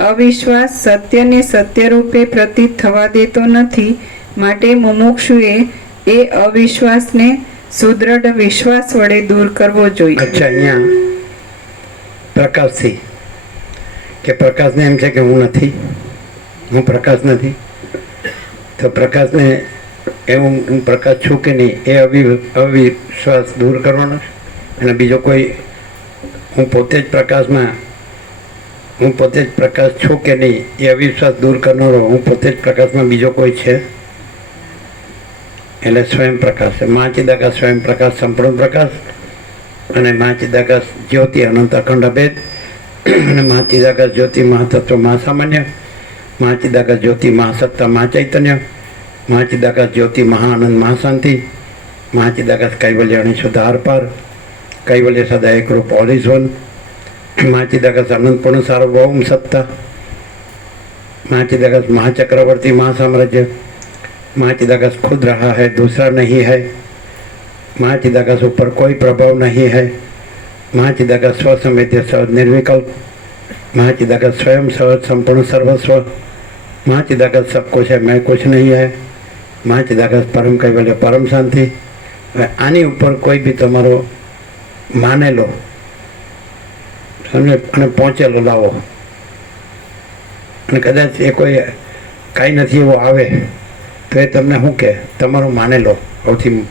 અવિશ્વાસ સત્યને સત્ય રૂપે પ્રતીત થવા દેતો નથી, માટે મુમુક્ષુએ એ અવિશ્વાસને સુદૃઢ વિશ્વાસ વડે દૂર કરવો જોઈએ. અચ્છા, અહીંયા પ્રકાશથી કે પ્રકાશને એમ છે કે હું નથી, હું પ્રકાશ નથી, તો પ્રકાશને એવું હું પ્રકાશ છું કે નહીં એ અવિશ્વાસ દૂર કરવાનો છે. અને બીજો કોઈ હું પોતે જ પ્રકાશમાં, હું પોતે જ પ્રકાશ છું કે નહીં એ અવિશ્વાસ દૂર કરનારો હું પોતે જ પ્રકાશમાં બીજો કોઈ છે, એટલે સ્વયં પ્રકાશ છે. મહાચિદાકાશ સ્વયં પ્રકાશ, સંપૂર્ણ પ્રકાશ, અને મહાચિદાકાશ જ્યોતિ અનંત અખંડ અભેદ, અને મહાચિદાકાશ જ્યોતિ મહાતત્વ મહાસામાન્ય, મહાચિદાકાશ જ્યોતિ મહાસત્તા મહાચૈતન્ય, મહાચિદાકાશ જ્યોતિ મહાઆનંદ મહાશાંતિ, મહાચિદાકાશ કૈવલ્ય અને શુદ્ધ આરપાર, કૈવલ્ય સદા એકરૂપ ઓલ ઇઝ વન, મહાચિદાકાશ અનંતપૂર્ણ સાર્વભૌમ સત્તા, મહાચિદાકાશ महाचक्रवर्ती महासाम्राज्य, महाचिदाकाश खुद रहा है, दूसरा नहीं है, महाचिदाकाश ऊपर कोई प्रभाव नहीं है, महाचिदाकाश स्वसंवेद्य सहज निर्विकल्प, महाचिदाकाश स्वयं सहज संपूर्ण सर्वस्व, महाचिदाकाश सब कुछ है, मैं कुछ नहीं है, महाचिदाकाश परम कैवल्य परम शांति. आनी ऊपर कोई भी तमारो मानेलो समझे અને પહોંચેલો લાવો, અને કદાચ એ કોઈ કાંઈ નથી એવો આવે તો એ તમને શું કહે, તમારું માનેલો સૌથી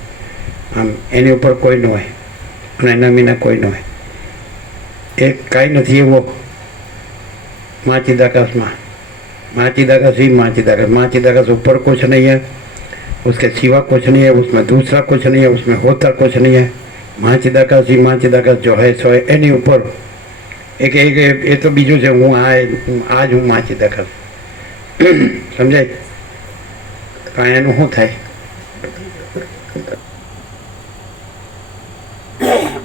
આમ એની ઉપર કોઈ ન હોય અને એના વિના કોઈ ન હોય. એ કાંઈ નથી એવો महाचिदाकाश महाचिदाकाश ही महाचिदाकाश, महाचिदाकाश ऊपर कुछ नहीं है, उसके सिवा कुछ नहीं है, उसमें दूसरा कुछ नहीं है, उसमें होता कुछ नहीं है. महाचिदाकाश ही महाचिदाकाश जो है सो एनी ऊपर एक ये तो बीजू है, हूँ आज हूँ महाचिदाकाश. समझाय? तो एनु શું થાય?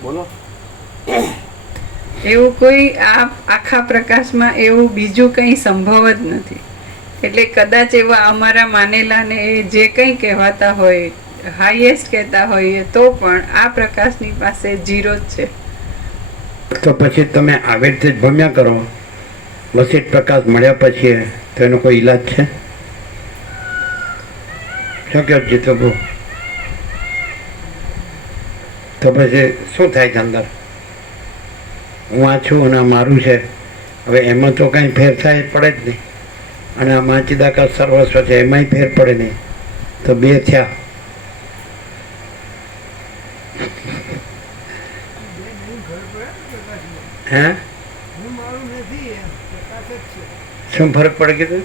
બોલો. એવું કોઈ આ આખા પ્રકાશમાં એવું બીજું કંઈ સંભવ જ નથી. એટલે કદાચ એવા અમારા માનેલાને એ જે કંઈ કહેવાતા હોય, હાઈએસ્ટ કહેતા હોઈએ, તો પણ આ પ્રકાશની પાસે ઝીરો જ છે. તો પછી તમે આવી રીતે જ ભમ્યા કરો, વસિષ્ઠ પ્રકાશ મળ્યા પછી તો એનો કોઈ ઈલાજ છે? શું કહો જીતુભાઈ? તો પછી શું થાય છે અંદર? હું આ છું અને આ મારું છે, હવે એમાં તો કાંઈ ફેર થાય પડે જ નહીં, અને આ મહાચિદાકાશ સર્વસ્વ છે એમાંય ફેર પડે નહીં, તો બે થયા. હે શું ફરક પડે કીધું?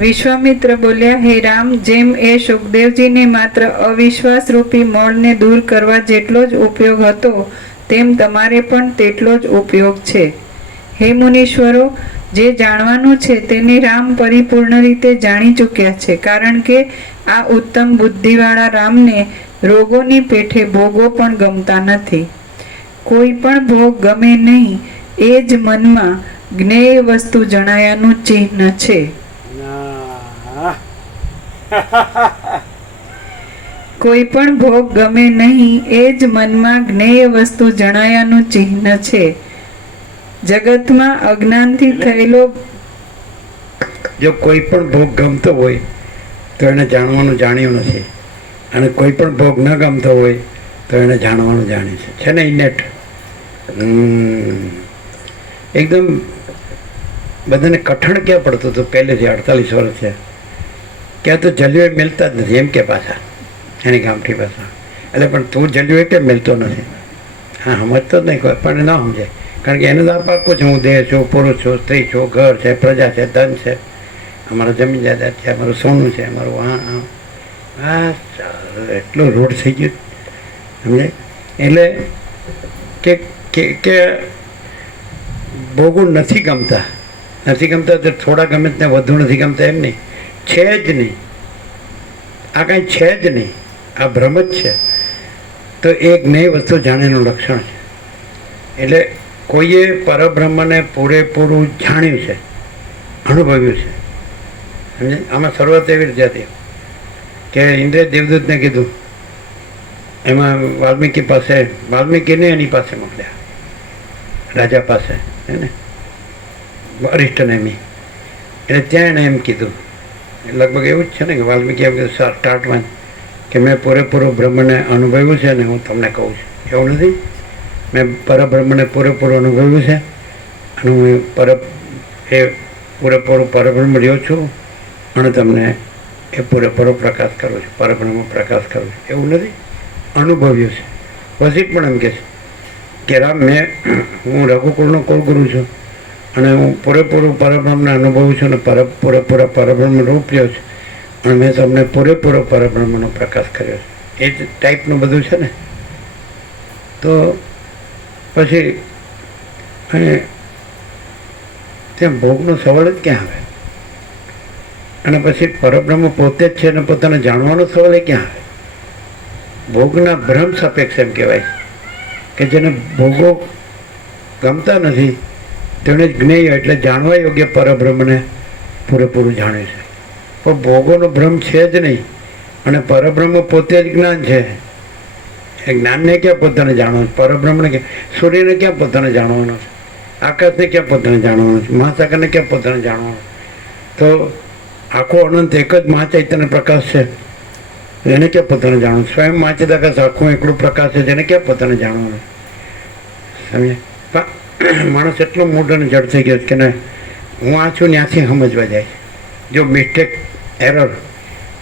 વિશ્વામિત્ર બોલ્યા, હે રામ, જેમ એ સુખદેવજીને માત્ર અવિશ્વાસ રૂપી મળને દૂર કરવા જેટલો જ ઉપયોગ હતો, તેમ તમારે પણ તેટલો જ ઉપયોગ છે. હે મુનીશ્વરો, જે જાણવાનું છે તેને રામ પરિપૂર્ણ રીતે જાણી ચૂક્યા છે, કારણ કે આ ઉત્તમ બુદ્ધિવાળા રામને રોગોની પેઠે ભોગો પણ ગમતા નથી. કોઈ પણ ભોગ ગમે નહીં, એ જ મનમાં જ્ઞેય વસ્તુ જણાયાનું ચિહ્ન છે. કોઈ પણ ભોગ ગમે નહીં એ જ મનમાં જ્ઞેય વસ્તુ જણાયાનું ચિહ્ન છે. જગતમાં અજ્ઞાનથી થયેલો જો કોઈ પણ ભોગ ગમતો હોય તો એને જાણવાનું જાણ્યું નથી, અને કોઈ પણ ભોગ ન ગમતો હોય તો એને જાણવાનું જાણ્યું છે ને ઇનેટ. એકદમ બધાને કઠણ ક્યાં પડતું હતું પહેલેથી 48 વર્ષ છે, ક્યાં તો જલ્યો મિલતા જ નથી એમ કે પાછા એની ગામઠી ભાષા. એટલે પણ તું જલ્યો કેમ મિલતો નથી? હા, સમજતો જ નહીં કોઈ, પણ ના સમજે, કારણ કે એને તો પાકું છે હું દેહ છું, પુરુષ છું, સ્ત્રી છું, ઘર છે, પ્રજા છે, ધન છે, અમારા જમીન જાયદાદ છે, અમારું સોનું છે, અમારું હા એટલું રોડ થઈ ગયું સમજે. એટલે કે ભોગું નથી ગમતા તો થોડા ગમે ને વધુ નથી ગમતા એમ નહીં, છે જ નહીં, આ કાંઈ છે જ નહીં, આ ભ્રમ જ છે. તો એ જ્ઞેય વસ્તુ જાણેનું લક્ષણ છે. એટલે કોઈએ પરબ્રહ્મને પૂરેપૂરું જાણ્યું છે, અનુભવ્યું છે સમજે. આમાં શરૂઆત એવી રીતે હતી કે ઇન્દ્રે દેવદૂતને કીધું, એમાં વાલ્મીકીને એની પાસે મોકલ્યા, રાજા પાસે હે ને અરિષ્ટને એમી. એટલે ત્યાં એણે એમ કીધું, લગભગ એવું જ છે ને કે વાલ્મીકી એમ કીધું સ્ટાર્ટમાં કે મેં પૂરેપૂરું બ્રહ્મને અનુભવ્યું છે ને હું તમને કહું છું. એવું નથી, મેં પરબ્રહ્મને પૂરેપૂરું અનુભવ્યું છે અને હું પૂરેપૂરું પરબ્રહ્મ રહ્યો છું અને તમને એ પૂરેપૂરો પ્રકાશ કરું છું, પરબ્રહ્મ પ્રકાશ કરું છું. એવું નથી, અનુભવ્યું છે. વસિષ્ઠ પણ એમ કહે છે કે રામ હું રઘુકુળનો કુળગુરુ છું અને હું પૂરેપૂરું પરબ્રહ્મને અનુભવું છું અને પૂરેપૂરા પરબ્રહ્મ રૂપ્યો છું અને મેં તમને પૂરેપૂરો પરબ્રહ્મનો પ્રકાશ કર્યો છે. એ જ ટાઈપનું બધું છે ને. તો પછી અને ત્યાં ભોગનો સવાલ જ ક્યાં આવે? અને પછી પરબ્રહ્મ પોતે જ છે અને પોતાને જાણવાનો સવાલ એ ક્યાં આવે? ભોગના ભ્રમ સાપેક્ષ એમ કહેવાય કે જેને ભોગો ગમતા નથી તેણે જ જ્ઞેય એટલે જાણવા યોગ્ય પરબ્રહ્મને પૂરેપૂરું જાણ્યું છે. પણ ભોગોનો ભ્રમ છે જ નહીં અને પરબ્રહ્મ પોતે જ જ્ઞાન છે. એ જ્ઞાનને ક્યાં પોતાને જાણવાનું? પરબ્રહ્મને ક્યાં? સૂર્યને ક્યાં પોતાને જાણવાનો છે? આકાશને ક્યાં પોતાને જાણવાનો છે? મહાસાગરને ક્યાં પોતાને જાણવાનો? તો આખો અનંત એક જ મહાચૈતન્ય પ્રકાશ છે, એને ક્યાં પોતાને જાણવું? સ્વયં મહાચિદાકાશ આખું એકલું પ્રકાશ છે, જેને ક્યાં પોતાને જાણવાનું? સમજે? પણ માણસ એટલો મૂઢ અને જડ થઈ ગયો કે ને હું આ છું ત્યાંથી સમજવા જાય. જો મિસ્ટેક એરર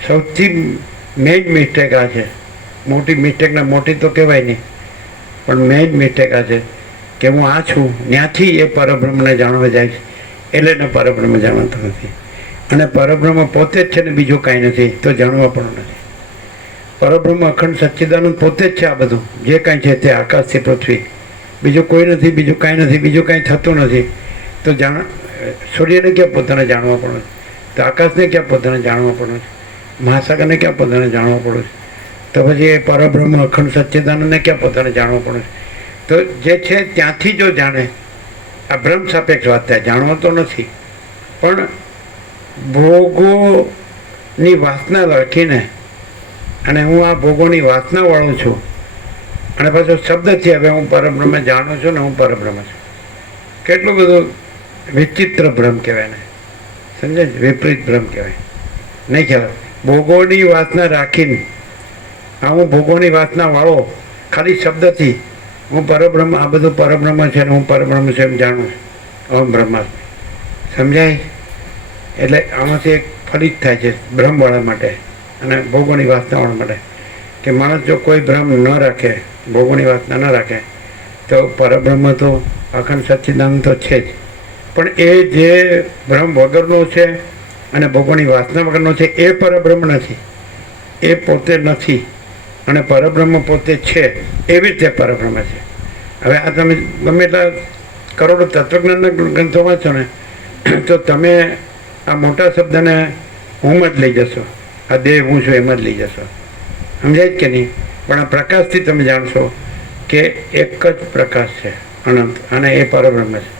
સૌથી મેઇન મિસ્ટેક આ છે. મોટી મિસ્ટેકને મોટી તો કહેવાય નહીં, પણ મેઇન મિસ્ટેક આ છે કે હું આ છું ત્યાંથી એ પરબ્રહ્મને જાણવા જાય છે, એટલે એને પરબ્રહ્મ જાણતો નથી. અને પરબ્રહ્મ પોતે જ છે ને બીજું કાંઈ નથી, તો જાણવા પણ નથી. પરબ્રહ્મ અખંડ સચ્ચિદાનંદ પોતે જ છે. આ બધું જે કાંઈ છે તે આકાશથી પૃથ્વી, બીજું કોઈ નથી, બીજું કાંઈ નથી, બીજું કાંઈ થતું નથી. તો સૂર્યને ક્યાં પોતાને જાણવા પડે છે? તો આકાશને ક્યાં પોતાને જાણવા પડે છે? મહાસાગરને ક્યાં પોતાને જાણવા પડે છે? તો પછી એ પરબ્રહ્મ અખંડ સચ્ચિદાનંદને ક્યાં પોતાને જાણવા પડે છે? તો જે છે ત્યાંથી જો જાણે, આ બ્રહ્મ સાપેક્ષ વાત થાય, જાણવા તો નથી. પણ ભોગોની વાસના રાખીને અને હું આ ભોગોની વાસનાવાળો છું અને પાછો શબ્દથી હવે હું પરબ્રહ્મ જાણું છું ને હું પરબ્રહ્મ છું. કેટલું બધું વિચિત્ર ભ્રમ કહેવાય ને, સમજે? વિપરીત ભ્રમ કહેવાય. નહીં ખ્યાલ? ભોગોની વાસના રાખીને આ હું ભોગોની વાસના વાળો ખાલી શબ્દથી હું પરબ્રહ્મ, આ બધું પરબ્રહ્મ છે ને હું પરબ્રહ્મ છે એમ જાણું છું. ઓમ બ્રહ્માસ્મિ. સમજાય? એટલે આમાંથી એક ફલિત થાય છે ભ્રમવાળા માટે અને ભોગોની વાસનાવાળા માટે કે માણસ જો કોઈ ભ્રમ ન રાખે, ભોગોની વાસના ન રાખે, તો પરબ્રહ્મ તો અખંડ સચ્ચિદાનંદ તો છે જ. પણ એ જે ભ્રમ વગરનો છે અને ભોગોની વાસના વગરનો છે એ પરબ્રહ્મ નથી, એ પોતે નથી અને પરબ્રહ્મ પોતે છે, એવી રીતે પરબ્રહ્મ છે. હવે આ તમે ગમે એટલા કરોડો તત્વજ્ઞાનના ગ્રંથો વાંચો ને તો તમે આ મોટા શબ્દને હું જ લઈ જશો, આ દેહ હું છું એમ જ લઈ જશો. સમજાય જ કે નહીં? પણ આ પ્રકાશથી તમે જાણશો કે એક જ પ્રકાશ છે અનંત, અને એ પરબ્રહ્મ છે.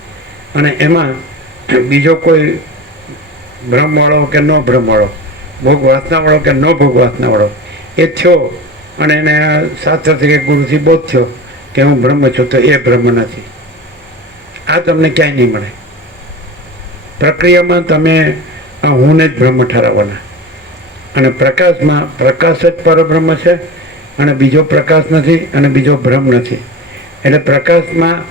અને એમાં બીજો કોઈ ભ્રમવાળો કે ન ભ્રમવાળો, ભોગ વાસનાવાળો કે ન ભોગ વાસનાવાળો એ થયો અને એને આ શાસ્ત્રથી કે ગુરુથી બોધ થયો કે હું બ્રહ્મ છું, તો એ બ્રહ્મ નથી. આ તમને ક્યાંય નહીં મળે. પ્રક્રિયામાં તમે આ હુંને જ બ્રહ્મ ઠરાવવાના. અને પ્રકાશમાં પ્રકાશ જ પરબ્રહ્મ છે, અને બીજો પ્રકાશ નથી, અને બીજો બ્રહ્મ નથી. એટલે પ્રકાશમાં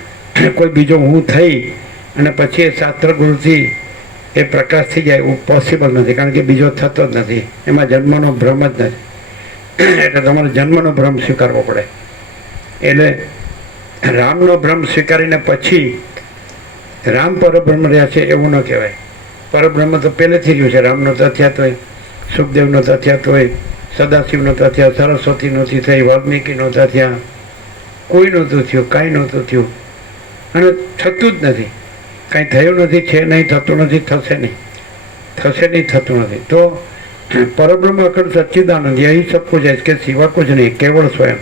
કોઈ બીજો હું થઈ અને પછી એ શાસ્ત્ર ગુરુથી એ પ્રકાશ થઈ જાય એવું પોસિબલ નથી, કારણ કે બીજો થતો જ નથી. એમાં જન્મનો ભ્રમ જ નથી. એટલે તમારે જન્મનો ભ્રમ સ્વીકારવો પડે. એટલે રામનો ભ્રમ સ્વીકારીને પછી રામ પરબ્રહ્મ રહ્યા છે એવું ન કહેવાય. પરબ્રહ્મ તો પહેલેથી રહ્યું છે. રામનો તથ્યાત હોય, સુખદેવનો તથ્યાત હોય, સદાશિવનો તથ્યાત, સરસ્વતી નહોતી થઈ, વાલ્મીકી નહોતા થયા, કોઈ નહોતું થયું, કાંઈ નહોતું થયું, અને થતું જ નથી. કાંઈ થયું નથી, છે નહીં, થતું નથી, થશે નહીં, થતું નથી. તો પરબ્રહ્મ અખંડ સચ્ચિદાનંદ યહી સબ કુછ है, इसके सिवा कुछ नहीं, केवल स्वयं.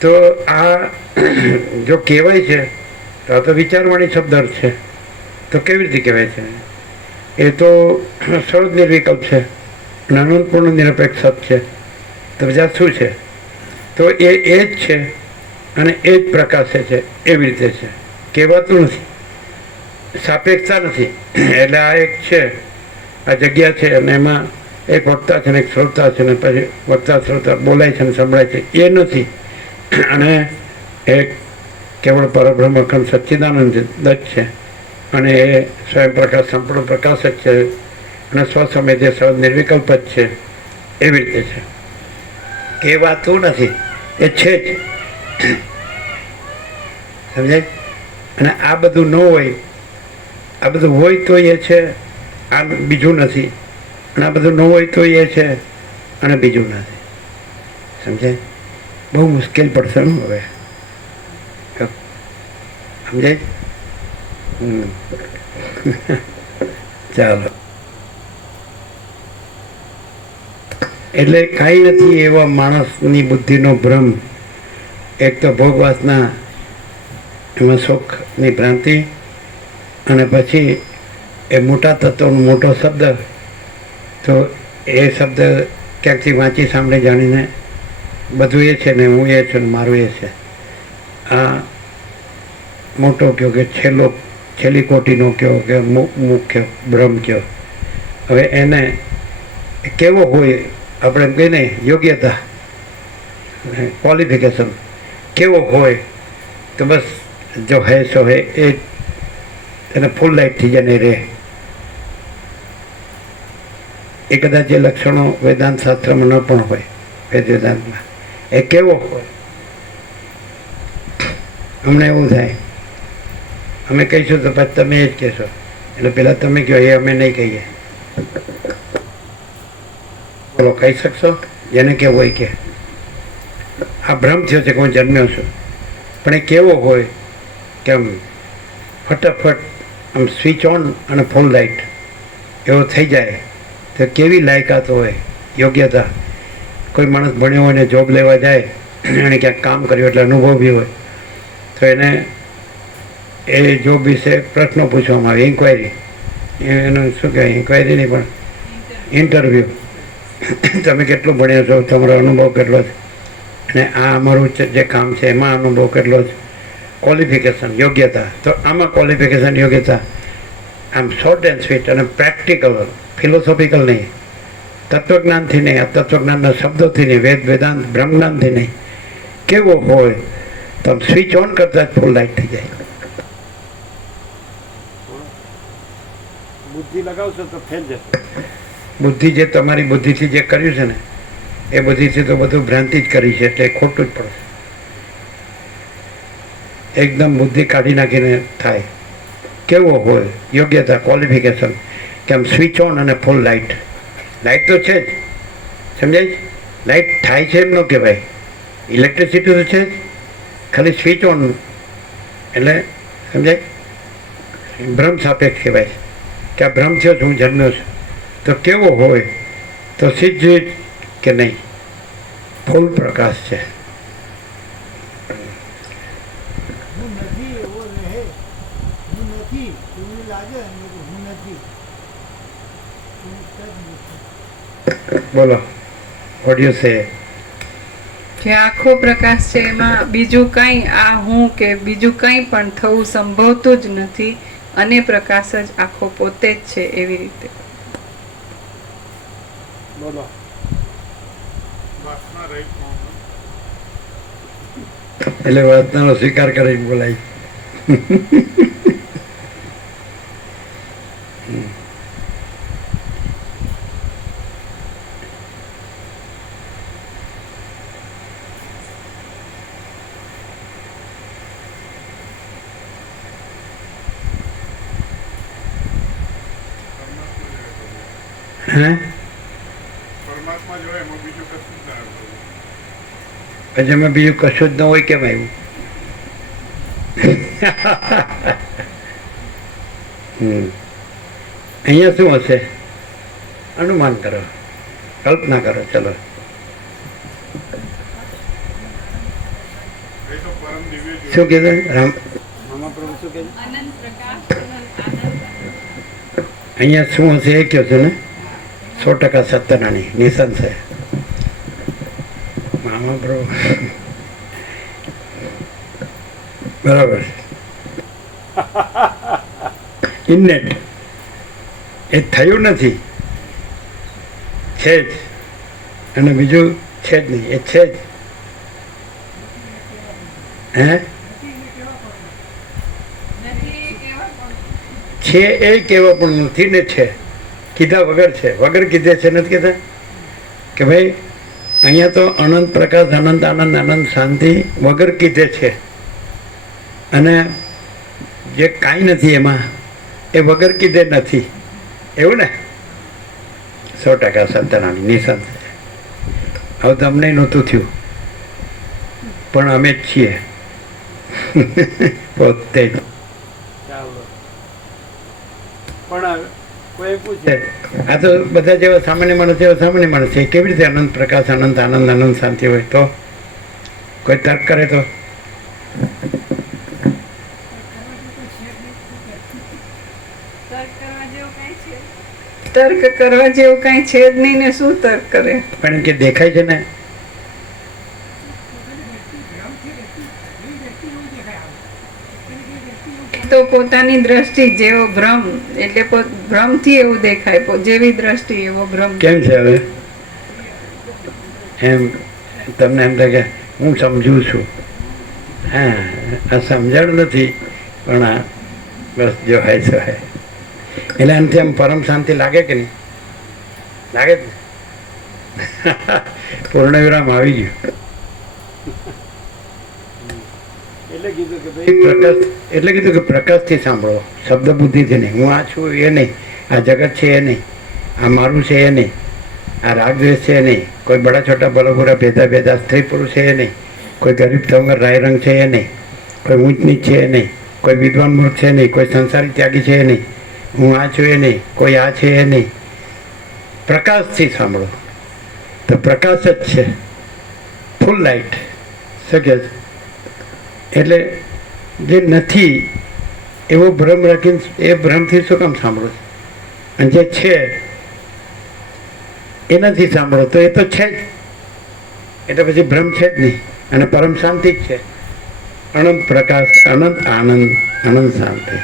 તો આ જો કહેવાય છે તો આ તો વિચારવાણી શબ્દ છે. તો કેવી રીતે કહેવાય છે? એ તો સહજ નિર્વિકલ્પ છે, અનંતપૂર્ણ નિરપેક્ષ સત છે. તો બીજા શું છે? તો એ જ છે અને એ જ પ્રકાશે છે. એવી રીતે છે, કહેવાતું નથી, સાપેક્ષતા નથી. એટલે આ એક છે, આ જગ્યા છે, અને એમાં એક વક્તા છે ને એક શ્રોતા છે, ને પછી વક્તા શ્રોતા બોલાય છે ને સંભળાય છે, એ નથી. અને એક કેવળ પરબ્રહ્મ અખંડ સચ્ચિદાનંદ જ છે, અને એ સ્વયં પ્રકાશ સંપૂર્ણ પ્રકાશ જ છે, અને સ્વસમય જે સહજ નિર્વિકલ્પ જ છે. એવી રીતે છે, કહેવાતું નથી, એ છે જ. સમજાય? અને આ બધું ન હોય, આ બધું હોય તો એ છે, આ બીજું નથી. અને આ બધું ન હોય તો એ છે અને બીજું નથી. સમજાય? બહુ મુશ્કેલ પડશે ને હવે. સમજાય? ચાલો. એટલે કાંઈ નથી એવા માણસની બુદ્ધિનો ભ્રમ. એક તો ભોગ વાસના, એમાં સુખની ભ્રાંતિ, અને પછી એ મોટા તત્વનો મોટો શબ્દ. તો એ શબ્દ ક્યાંકથી વાંચી સાંભળી જાણીને બધું એ છે ને હું એ છું ને મારું એ છે. આ મોટો કહો કે છેલ્લી કોટીનો કહો કે મુખ્ય ભ્રમ કહો. હવે એને કેવો હોય, આપણે એમ કહીએ ને યોગ્યતા, ક્વોલિફિકેશન કેવો હોય, તો બસ જો હે સો હે, એ એને ફૂલ લાઈટ થઈ જાય ને રહે. એ કદાચ એ લક્ષણો વેદાંત શાસ્ત્રમાં ન પણ હોય. વેદાંતમાં એ કેવો હોય, અમને એવું થાય, અમે કહીશું તો પછી તમે એ જ કહેશો, એટલે પહેલાં તમે કહો, એ અમે નહીં કહીએ. બોલો, કહી શકશો? જેને કેવું હોય કે આ ભ્રમ થયો છે કે હું જન્મ્યો છું, પણ એ કેવો હોય કે આમ ફટાફટ આમ સ્વિચ ઓન અને ફૂલ લાઇટ એવો થઈ જાય. તો કેવી લાયકાત હોય, યોગ્યતા. કોઈ માણસ ભણ્યો હોય ને જોબ લેવા જાય, એણે ક્યાંક કામ કર્યું એટલે અનુભવ બી હોય, તો એને એ જોબ વિશે પ્રશ્નો પૂછવામાં આવે, ઇન્ક્વાયરી. એનું શું કહેવાય? ઇન્ક્વાયરી નહીં પણ ઇન્ટરવ્યૂ. તમે કેટલું ભણ્યા છો, તમારો અનુભવ કેટલો છે, અને આ અમારું જે કામ છે એમાં અનુભવ કેટલો છે. ક્વોલિફિકેશન, યોગ્યતા. તો આમાં ક્વોલિફિકેશન, યોગ્યતા આમ શોર્ટ એન્ડ સ્વીટ અને પ્રેક્ટિકલ, ફિલોસોફિકલ નહીં, તત્વજ્ઞાનથી નહીં, આ તત્વજ્ઞાનના શબ્દોથી નહીં, વેદાંત બ્રહ્મજ્ઞાનથી નહીં. કેવો હોય તો આમ સ્વિચ ઓન કરતાં જ ફૂલ લાઇટ થઈ જાય. બુદ્ધિ લગાવશો તો ફેલ જશે. બુદ્ધિ જે તમારી બુદ્ધિથી જે કર્યું છે ને, એ બુદ્ધિથી તો બધું ભ્રાંતિ જ કરી છે, એટલે ખોટું જ પડશે. એકદમ બુદ્ધિ કાઢી નાખીને થાય. કેવો હોય, યોગ્યતા, ક્વોલિફિકેશન, કે આમ સ્વિચ ઓન અને ફૂલ લાઇટ. લાઇટ તો છે જ, સમજાય? લાઇટ થાય છે એમ ન કહેવાય. ઇલેક્ટ્રિસિટી તો છે જ, ખાલી સ્વિચ ઓન. એટલે સમજાય? ભ્રમ સાપેક્ષ કહેવાય કે આ ભ્રમ થયો હું જન્મ્યો છું. તો કેવો હોય તો સીધું જ કે નહીં, ફૂલ પ્રકાશ છે. બોલો, what do you say? જે આખો પ્રકાશ છે એમાં બીજું કંઈ આ હું કે બીજું કંઈ પણ થવું સંભવતું જ નથી અને પ્રકાશ જ આખો પોતે જ છે એવી રીતે. બોલો. એટલે વાસનાનો સ્વીકાર કરીને બોલાય. હે પરમાત્મા જોડે એમાં બીજું કશું જ ના આવે. પછી એમાં બીજું કશું જ ન હોય કેમ આવ્યું? અહીંયા શું હશે? અનુમાન કરો, કલ્પના કરો. ચલો, એ તો પરમ દિવ્ય જ્યોતિ. શું કીધું રામ? મામા પ્રભુ શું કહે છે? અહીંયા શું હશે એ કહો છો ને? 100% સત્યનાની નિશાન છે. મામા પ્રભુ બરાબર. ઇન્નેટ એ થયું નથી, છે જ. અને બીજું છે જ નહીં, એ છે જ. હે છે એ કહેવા પણ નથી ને, છે કીધા વગર છે. વગર કીધે છે નથી કહેતા કે ભાઈ અહીંયા તો અનંત પ્રકાશ, અનંત આનંદ, આનંદ શાંતિ વગર કીધે છે. અને જે કાંઈ નથી એમાં એ વગર કીધે નથી. એવું ને? 100% સત્યનારાયણ નિશાન છે. હવે તમને નહોતું થયું પણ અમે જ છીએ પોતે જ. ચાલો. પણ કોઈ પૂછે આ તો બધા જેવા સામાન્ય માણસ એવા સામાન્ય માણસ છે. કેવી રીતે અનંત પ્રકાશ, અનંત આનંદ, આનંદ શાંતિ હોય? તો કોઈ તર્ક કરે તો તર્ક કરવા જેવું કાંઈ છે જ નહીં ને શું તર્ક કરે? પણ એમ કે દેખાય છે ને. તો પોતાની દ્રષ્ટિ જેવો ભ્રમ, એટલે ભ્રમથી એવું દેખાય, જેવી દ્રષ્ટિ એવો ભ્રમ. કેમ છે હવે? એમ તમને એમ થાય કે હું સમજું છું. હા, આ સમજણ નથી પણ આ બસ જો હોય તો હોય. એટલે આનાથી આમ પરમ શાંતિ લાગે કે નહીં? લાગે જ ને? પૂર્ણ વિરામ આવી ગયું. એટલે કીધું કે એ ભાઈ પ્રકાશ એટલે કીધું કે પ્રકાશથી સાંભળો, શબ્દ બુદ્ધિથી નહીં. હું આ છું એ નહીં, આ જગત છે એ નહીં, આ મારું છે એ નહીં, આ રાગદ્વેષ છે એ નહીં, કોઈ બડા છોટા બલોબુરા ભેદા ભેદા સ્ત્રી પુરુષ છે એ નહીં, કોઈ ગરીબ તવંગર રાય રંગ છે એ નહીં, કોઈ ઊંચ નીચ છે એ નહીં, કોઈ વિદ્વાન મૂર્ખ છે નહીં, કોઈ સંસારી ત્યાગી છે એ નહીં, હું આ છું એ નહીં, કોઈ આ છે એ નહીં. પ્રકાશથી સાંભળો તો પ્રકાશ જ છે, ફૂલ લાઇટ. શું કહે છે? એટલે જે નથી એવો ભ્રમ રાખીને એ ભ્રમથી શું કામ સાંભળો? અને જે છે એનાથી સાંભળો તો એ તો છે જ. એટલે પછી ભ્રમ છે જ નહીં અને પરમ શાંતિ જ છે. અનંત પ્રકાશ, અનંત આનંદ, અનંત શાંતિ.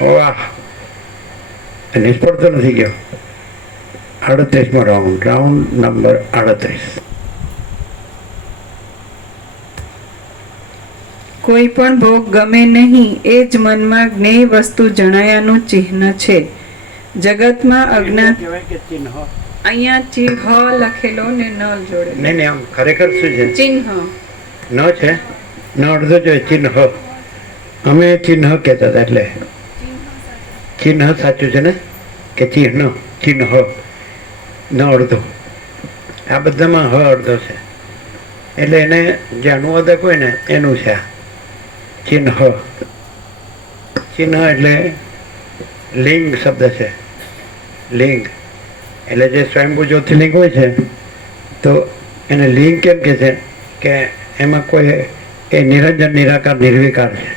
વાહ! નિષ્ફળ તો નથી ગયો. 38મો રાઉન્ડ નંબર 38. કોઈ પણ ભોગ ગમે નહીં એ જ મનમાં જ્ઞેય વસ્તુ જણાયાનું ચિહ્ન છે. જગતમાં અજ્ઞાન, કહેવાય કે ચિહ્ન. અહીંયા ચિહ્ન લખેલો ને ન જોડે. નહીં નહીં, આમ ખરેખર શું છે? ચિહ્ન ન છે, ન અડધો જોઈએ. ચિહ્ન. અમે ચિહ્ન કહેતા હતા. એટલે ચિહ્ન સાચું છે ને? કે ચિહ્ન, ચિહ્ન ન અડધો. આ બધામાં અડધો છે. એટલે એને જે અનુવાદક હોય ને એનું છે આ ચિહ્ન. ચિહ્ન એટલે લિંગ શબ્દ છે. લિંગ એટલે જે સ્વયંભૂ જ્યોતિર્લિંગ હોય છે તો એને લિંગ કેમ કહે છે? કે એમાં કોઈ એ નિરંજન, નિરાકાર, નિર્વિકાર છે.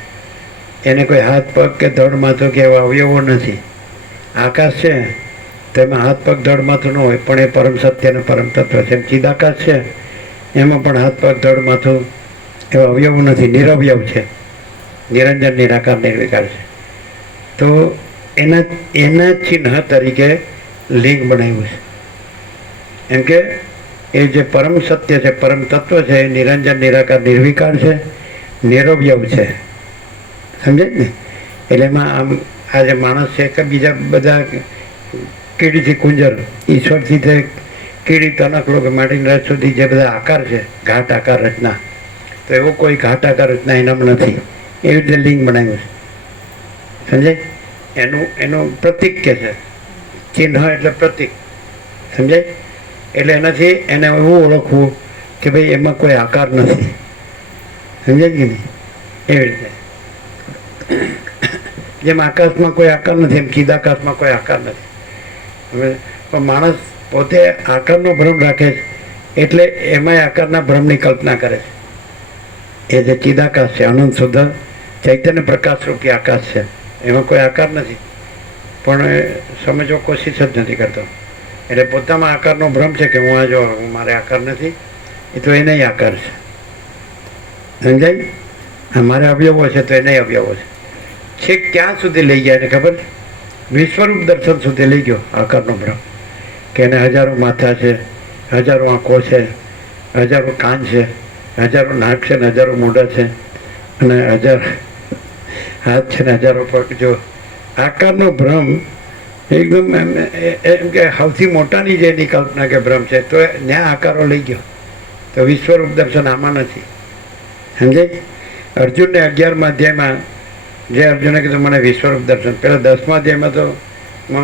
એને કોઈ હાથ પગ કે ધડ માથું કે એવા અવયવો નથી. આકાશ છે તો એમાં હાથ પગ ધડ માથું ન હોય પણ એ પરમ સત્ય અને પરમ તત્વ છે. ચિદાકાશ છે એમાં પણ હાથ પગ ધડ માથું એવા અવયવો નથી, નિરવયવ છે, નિરંજન નિરાકાર નિર્વિકાર છે. તો એના ચિહ્ન તરીકે લિંગ બનાવ્યું છે. એમ કે એ જે પરમ સત્ય છે, પરમ તત્વ છે, એ નિરંજન નિરાકાર નિર્વિકાર છે, નિરવયવ છે. સમજે ને? એટલે એમાં આમ આ જે માણસ છે કે બીજા બધા કીડીથી કુંજર, ઈશ્વરથી તે કીડી તનકલો કે માંડીને રચ સુધી જે બધા આકાર છે, ઘાટ આકાર રચના, તો એવો કોઈ ઘાટ આકાર રચના એનામાં નથી. એવી રીતે લિંગ બનાવ્યું છે. સમજાય? એનું પ્રતીક કે છે, ચિહ્ન એટલે પ્રતીક. સમજાય? એટલે એનાથી એને એવું ઓળખવું કે ભાઈ એમાં કોઈ આકાર નથી. સમજાય કે નહીં? એવી રીતે જેમ આકાશમાં કોઈ આકાર નથી, એમ ચિદાકાશમાં કોઈ આકાર નથી. હવે પણ માણસ પોતે આકારનો ભ્રમ રાખે છે, એટલે એમાંય આકારના ભ્રમની કલ્પના કરે છે. એ જે ચિદાકાશ છે, આનંદ શુદ્ધ ચૈતન્ય પ્રકાશ રૂપી આકાશ છે, એમાં કોઈ આકાર નથી, પણ સમજવો કોશિશ જ નથી કરતો. એટલે પોતામાં આકારનો ભ્રમ છે કે હું આ જો મારે આકાર નથી, એ તો એને આકાર છે. સમજાય? મારે અવયવો છે તો એને અવયવો છે. છેક ક્યાં સુધી લઈ ગયા એને ખબર? વિશ્વરૂપ દર્શન સુધી લઈ ગયો આકારનો ભ્રમ, કે એને હજારો માથા છે, હજારો આંખો છે, હજારો કાન છે, હજારો નાક છે ને હજારો મોઢા છે, અને 1000 હાથ છે ને હજારો પગ. જો આકારનો ભ્રમ એકદમ એમ કે સૌથી મોટાની જે એની કલ્પના કે ભ્રમ છે, તો ત્યાં આકારો લઈ ગયો. તો વિશ્વરૂપ દર્શન આમાં નથી. સમજાય? અર્જુનને 11મા અધ્યાયમાં જે અર્જુને કીધું મને વિશ્વરૂપ દર્શન, પહેલાં 10મા અધ્યાયમાં તો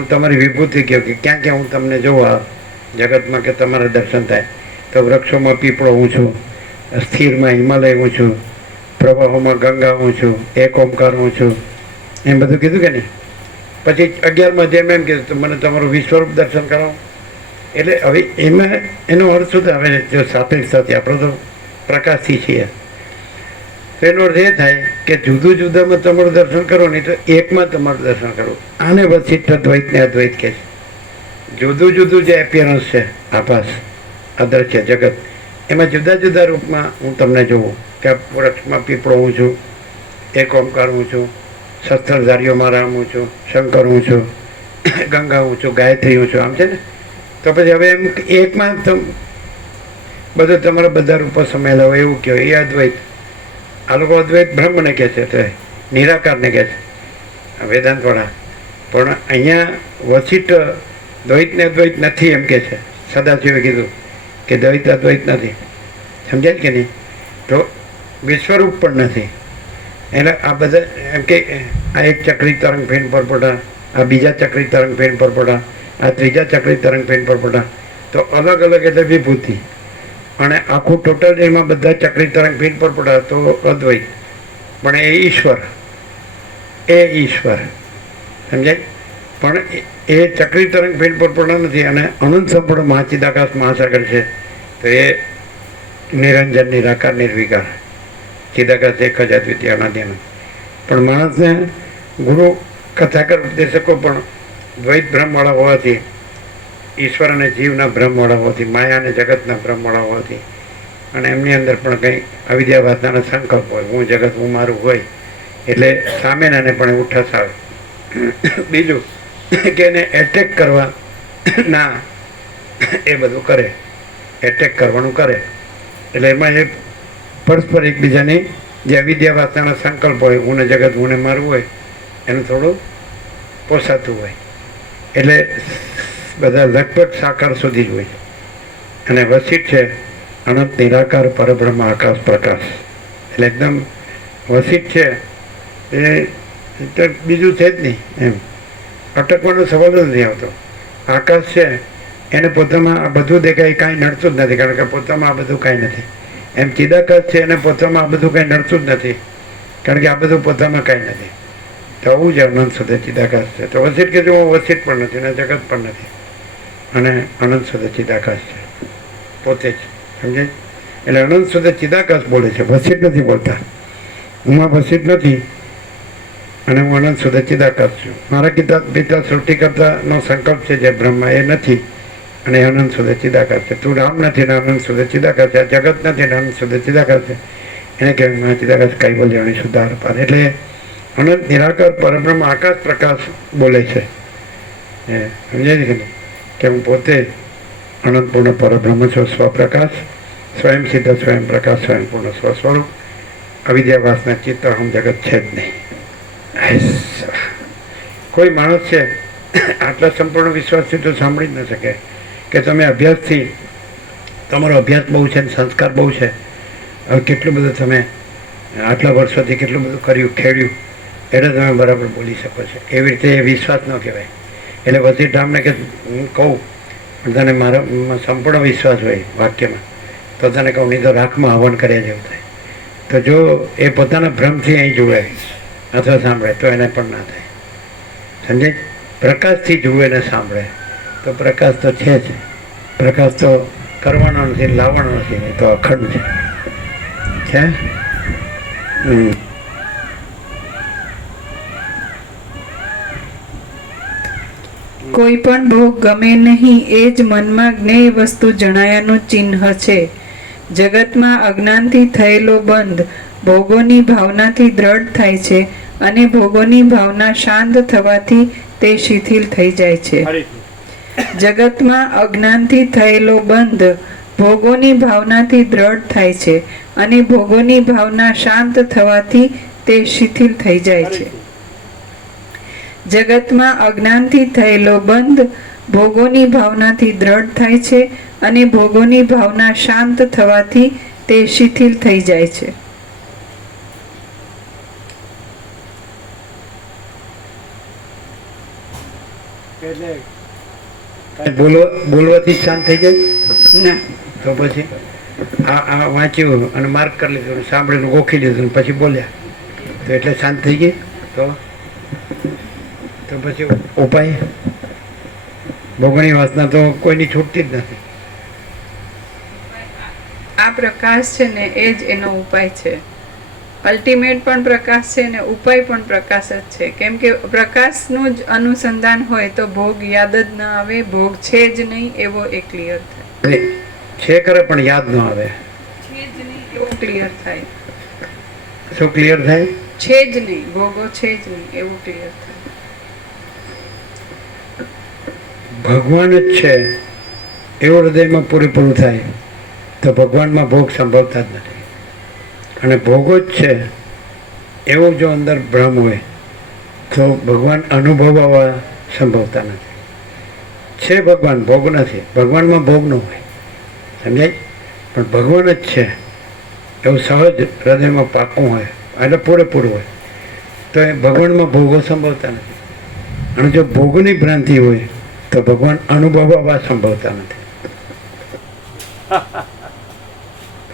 તમારી વિભૂતિ કહ્યું કે ક્યાં ક્યાં હું તમને જોઉં આ જગતમાં કે તમારે દર્શન થાય. તો વૃક્ષોમાં પીપળો હું છું, સ્થિરમાં હિમાલય હું છું, પ્રવાહોમાં ગંગા હું છું, એક ઓમકાર હું છું, એમ બધું કીધું કે નહીં? પછી 11મા અધ્યાયમાં એમ કીધું મને તમારું વિશ્વરૂપ દર્શન કરાવો. એટલે હવે એમાં એનો અર્થ શું થાય? જો સાપેક્ષતાથી આપણે તો પ્રકાશથી છીએ, તો એનો અર્થ એ થાય કે જુદું જુદામાં તમારું દર્શન કરો નહીં તો એકમાં તમારું દર્શન કરો. આને વસિષ્ઠ દ્વૈત ને અદ્વૈત કહે છે. જુદું જુદું જે એપિયરન્સ છે, આભાસ અદ્રશ્ય જગત, એમાં જુદા જુદા રૂપમાં હું તમને જોઉં કે વૃક્ષમાં પીપળો હું છું, એક ઓમકાર હું છું, શસ્ત્રધારીઓમાં રામ હું છું, શંકર હું છું, ગંગા હું છું, ગાયત્રી હું છું, આમ છે ને. તો પછી હવે એમ એકમાં બધું તમારા બધા રૂપો સમાયેલા હોય એવું કહેવાય, એ અદ્વૈત. આ લોકો અદ્વૈત બ્રહ્મને કહે છે, તો નિરાકારને કહે છે વેદાંતવાળા. પણ અહીંયા વસિષ્ઠ દ્વૈત ને અદ્વૈત નથી એમ કે છે. સદાશિવે કીધું કે દ્વૈત અદ્વૈત નથી. સમજાય કે નહીં? તો વિશ્વરૂપ પણ નથી. એટલે આ બધા એમ કે આ એક ચક્રી તરંગ ફેન પર પડા, આ બીજા ચક્રી તરંગ ફેન પર પડા, આ ત્રીજા ચક્રી તરંગ ફેન પર પડા. તો અલગ અલગ એટલે વિભૂતિ, અને આખું ટોટલ એમાં બધા ચક્રી તરંગ ફેન પર પડા તો અદ્વૈત. પણ એ ઈશ્વર, સમજાય? પણ એ ચક્રી તરંગ ફેન પર પડા નથી, અને અનંત સંપૂર્ણ મહાચિદાકાશ મહાસાગર છે. તો એ નિરંજન નિરાકાર નિર્વિકાર ચિદાકાશ એક જ અદ્વિતીય અનાદિનો. પણ માણસને ગુરુ કથાકર ઉપદેશકો પણ દ્વૈત ભ્રમવાળા હોવાથી, ઈશ્વર અને જીવના ભ્રમવાળા હોવાથી, માયા અને જગતના ભ્રમવાળા હોવાથી, અને એમની અંદર પણ કંઈ અવિદ્યાવાસના સંકલ્પ હોય, હું જગત હું મારું હોય, એટલે સામેનાને પણ એવું ઠસ આવે. બીજું કે એને એટેક કરવા ના, એ બધું કરે, એટેક કરવાનું કરે. એટલે એમાં એ પરસ્પર એકબીજાની જે અવિદ્યાવાસના સંકલ્પ હોય, હું ને જગત હું ને મારું હોય, એનું થોડું પોસાતું હોય. એટલે બધા લગભગ સાકાર સુધી જ હોય. અને વસિષ્ઠ છે અનંત નિરાકાર પરબ્રહ્મ આકાશ પ્રકાશ. એટલે એકદમ વસિષ્ઠ છે એ તો બીજું છે જ નહીં, એમ અટકવાનો સવાલ જ નથી આવતો. આકાશ છે એને પોતામાં આ બધું દેખાય, કાંઈ નડતું જ નથી, કારણ કે પોતામાં આ બધું કાંઈ નથી. એમ ચિદાકાશ છે એને પોતામાં આ બધું કાંઈ નડતું જ નથી, કારણ કે આ બધું પોતામાં કાંઈ નથી. તો આવું જ અનંત સુધી ચિદાકાશ છે. તો વસિષ્ઠ કે હું વસિષ્ઠ પણ નથી અને જગત પણ નથી, અને અનંત સુધી ચિદાકાશ છે પોતે જ. સમજાય? એટલે અનંત સુધી ચિદાકાશ બોલે છે, વસિષ્ઠ નથી બોલતા. હું આ વસિષ્ઠ નથી અને હું અનંત સુધી ચિદાકાશ છું. મારા પિતા સૃષ્ટિ કરતાનો સંકલ્પ છે જે બ્રહ્મા, એ નથી. અને અનંત સુધી ચિદાકાર છે. તું રામ નથી ને અનંત સુધી ચિદાકાર છે. જગત નથી ને અનંત સુધી ચિદાકાર છે. એને કહેવાય ચિદાકાર કૈવલ્યની સુધાર પાર. એટલે અનંત નિરાકાર પરબ્રહ્મ આકાશ પ્રકાશ બોલે છે. સમજાય છે કે હું પોતે અનંતપૂર્ણ પરબ્રહ્મ છું, સ્વપ્રકાશ, સ્વયં સિદ્ધ, સ્વયં પ્રકાશ, સ્વયં પૂર્ણ સ્વસ્વરૂપ, અવિદ્યાવાસના ચિત્ત અહમ જગત છે જ નહીં. કોઈ માણસ છે આટલા સંપૂર્ણ વિશ્વાસથી તો સાંભળી જ ન શકે કે તમે અભ્યાસથી, તમારો અભ્યાસ બહુ છે, સંસ્કાર બહુ છે, હવે કેટલું બધું તમે આટલા વર્ષોથી કેટલું બધું કર્યું, ખેડ્યું, એટલે તમે બરાબર બોલી શકો છો. એવી રીતે એ વિશ્વાસ ન કહેવાય. એટલે વજીરધામને કે હું કહું પણ તને મારો સંપૂર્ણ વિશ્વાસ હોય વાક્યમાં, તો તને કહું, નહીં તો રાખમાં હવન કર્યા જેવું થાય. તો જો એ પોતાના ભ્રમથી અહીં જુએ અથવા સાંભળે તો એને પણ ના થાય. સમજાય? પ્રકાશથી જુએ ને સાંભળે તો પ્રકાશ તો છે જ. પ્રકાશ તો કરવાનો નથી, લાવવાનો નથી, એ તો અખંડ છે. કોઈ પણ ભોગ ગમે નહીં એ જ મનમાં જ્ઞેય વસ્તુ જણાયાનું ચિહ્ન છે. જગતમાં અજ્ઞાનથી થયેલો બંધ ભોગોની ભાવનાથી દ્રઢ થાય છે અને ભોગોની ભાવના શાંત થવાથી તે શિથિલ થઈ જાય છે. જગતમાં અજ્ઞાનથી થયેલો બંધ ભોગોની ભાવનાથી દ્રઢ થાય છે અને ભોગોની ભાવના શાંત થવાથી તે શિથિલ થઈ જાય છે. જગતમાં અજ્ઞાનથી થયેલો બંધ ભોગોની ભાવનાથી દ્રઢ થાય છે અને ભોગોની ભાવના શાંત થવાથી તે શિથિલ થઈ જાય છે. બોલવાથી શાંત થઈ જાય ના, તો પછી આ વાંચ્યું અને માર્ક કરી લીધું, સાંભળીને ગોખી લીધું, પછી બોલ્યા તો એટલે શાંત થઈ ગઈ. તો પછી ઉપાય ભોગવણી વાસના તો કોઈની છૂટતી જ નથી. આ પ્રકાશ છે ને એ જ એનો ઉપાય છે. અલ્ટિમેટ પણ પ્રકાશ છે ને ઉપાય પણ પ્રકાશ જ છે. કેમ કે પ્રકાશનું જ અનુસંધાન હોય તો ભોગ યાદ જ ન આવે, ભોગ છે જ નહીં એવો એ ક્લિયર થાય. છે કરે પણ યાદ ન આવે, છે જ નહીં એવો ક્લિયર થાય. શું ક્લિયર થાય? છે જ નહીં, ભોગો છે જ નહીં એવું ક્લિયર થાય. ભગવાન જ છે એવું હૃદયમાં પૂરેપૂરું થાય તો ભગવાનમાં ભોગ સંભવતા જ નથી. અને ભોગો જ છે એવું જો અંદર ભ્રમ હોય તો ભગવાન અનુભવવા સંભવતા નથી. છે ભગવાન, ભોગ નથી. ભગવાનમાં ભોગ ન હોય, સમજાય? પણ ભગવાન જ છે એવું સહજ હૃદયમાં પાકું હોય એટલે પૂરેપૂરું હોય તો એ ભગવાનમાં ભોગો સંભવતા નથી. અને જો ભોગની ભ્રાંતિ હોય તો ભગવાન અનુભવવા સંભવતા નથી.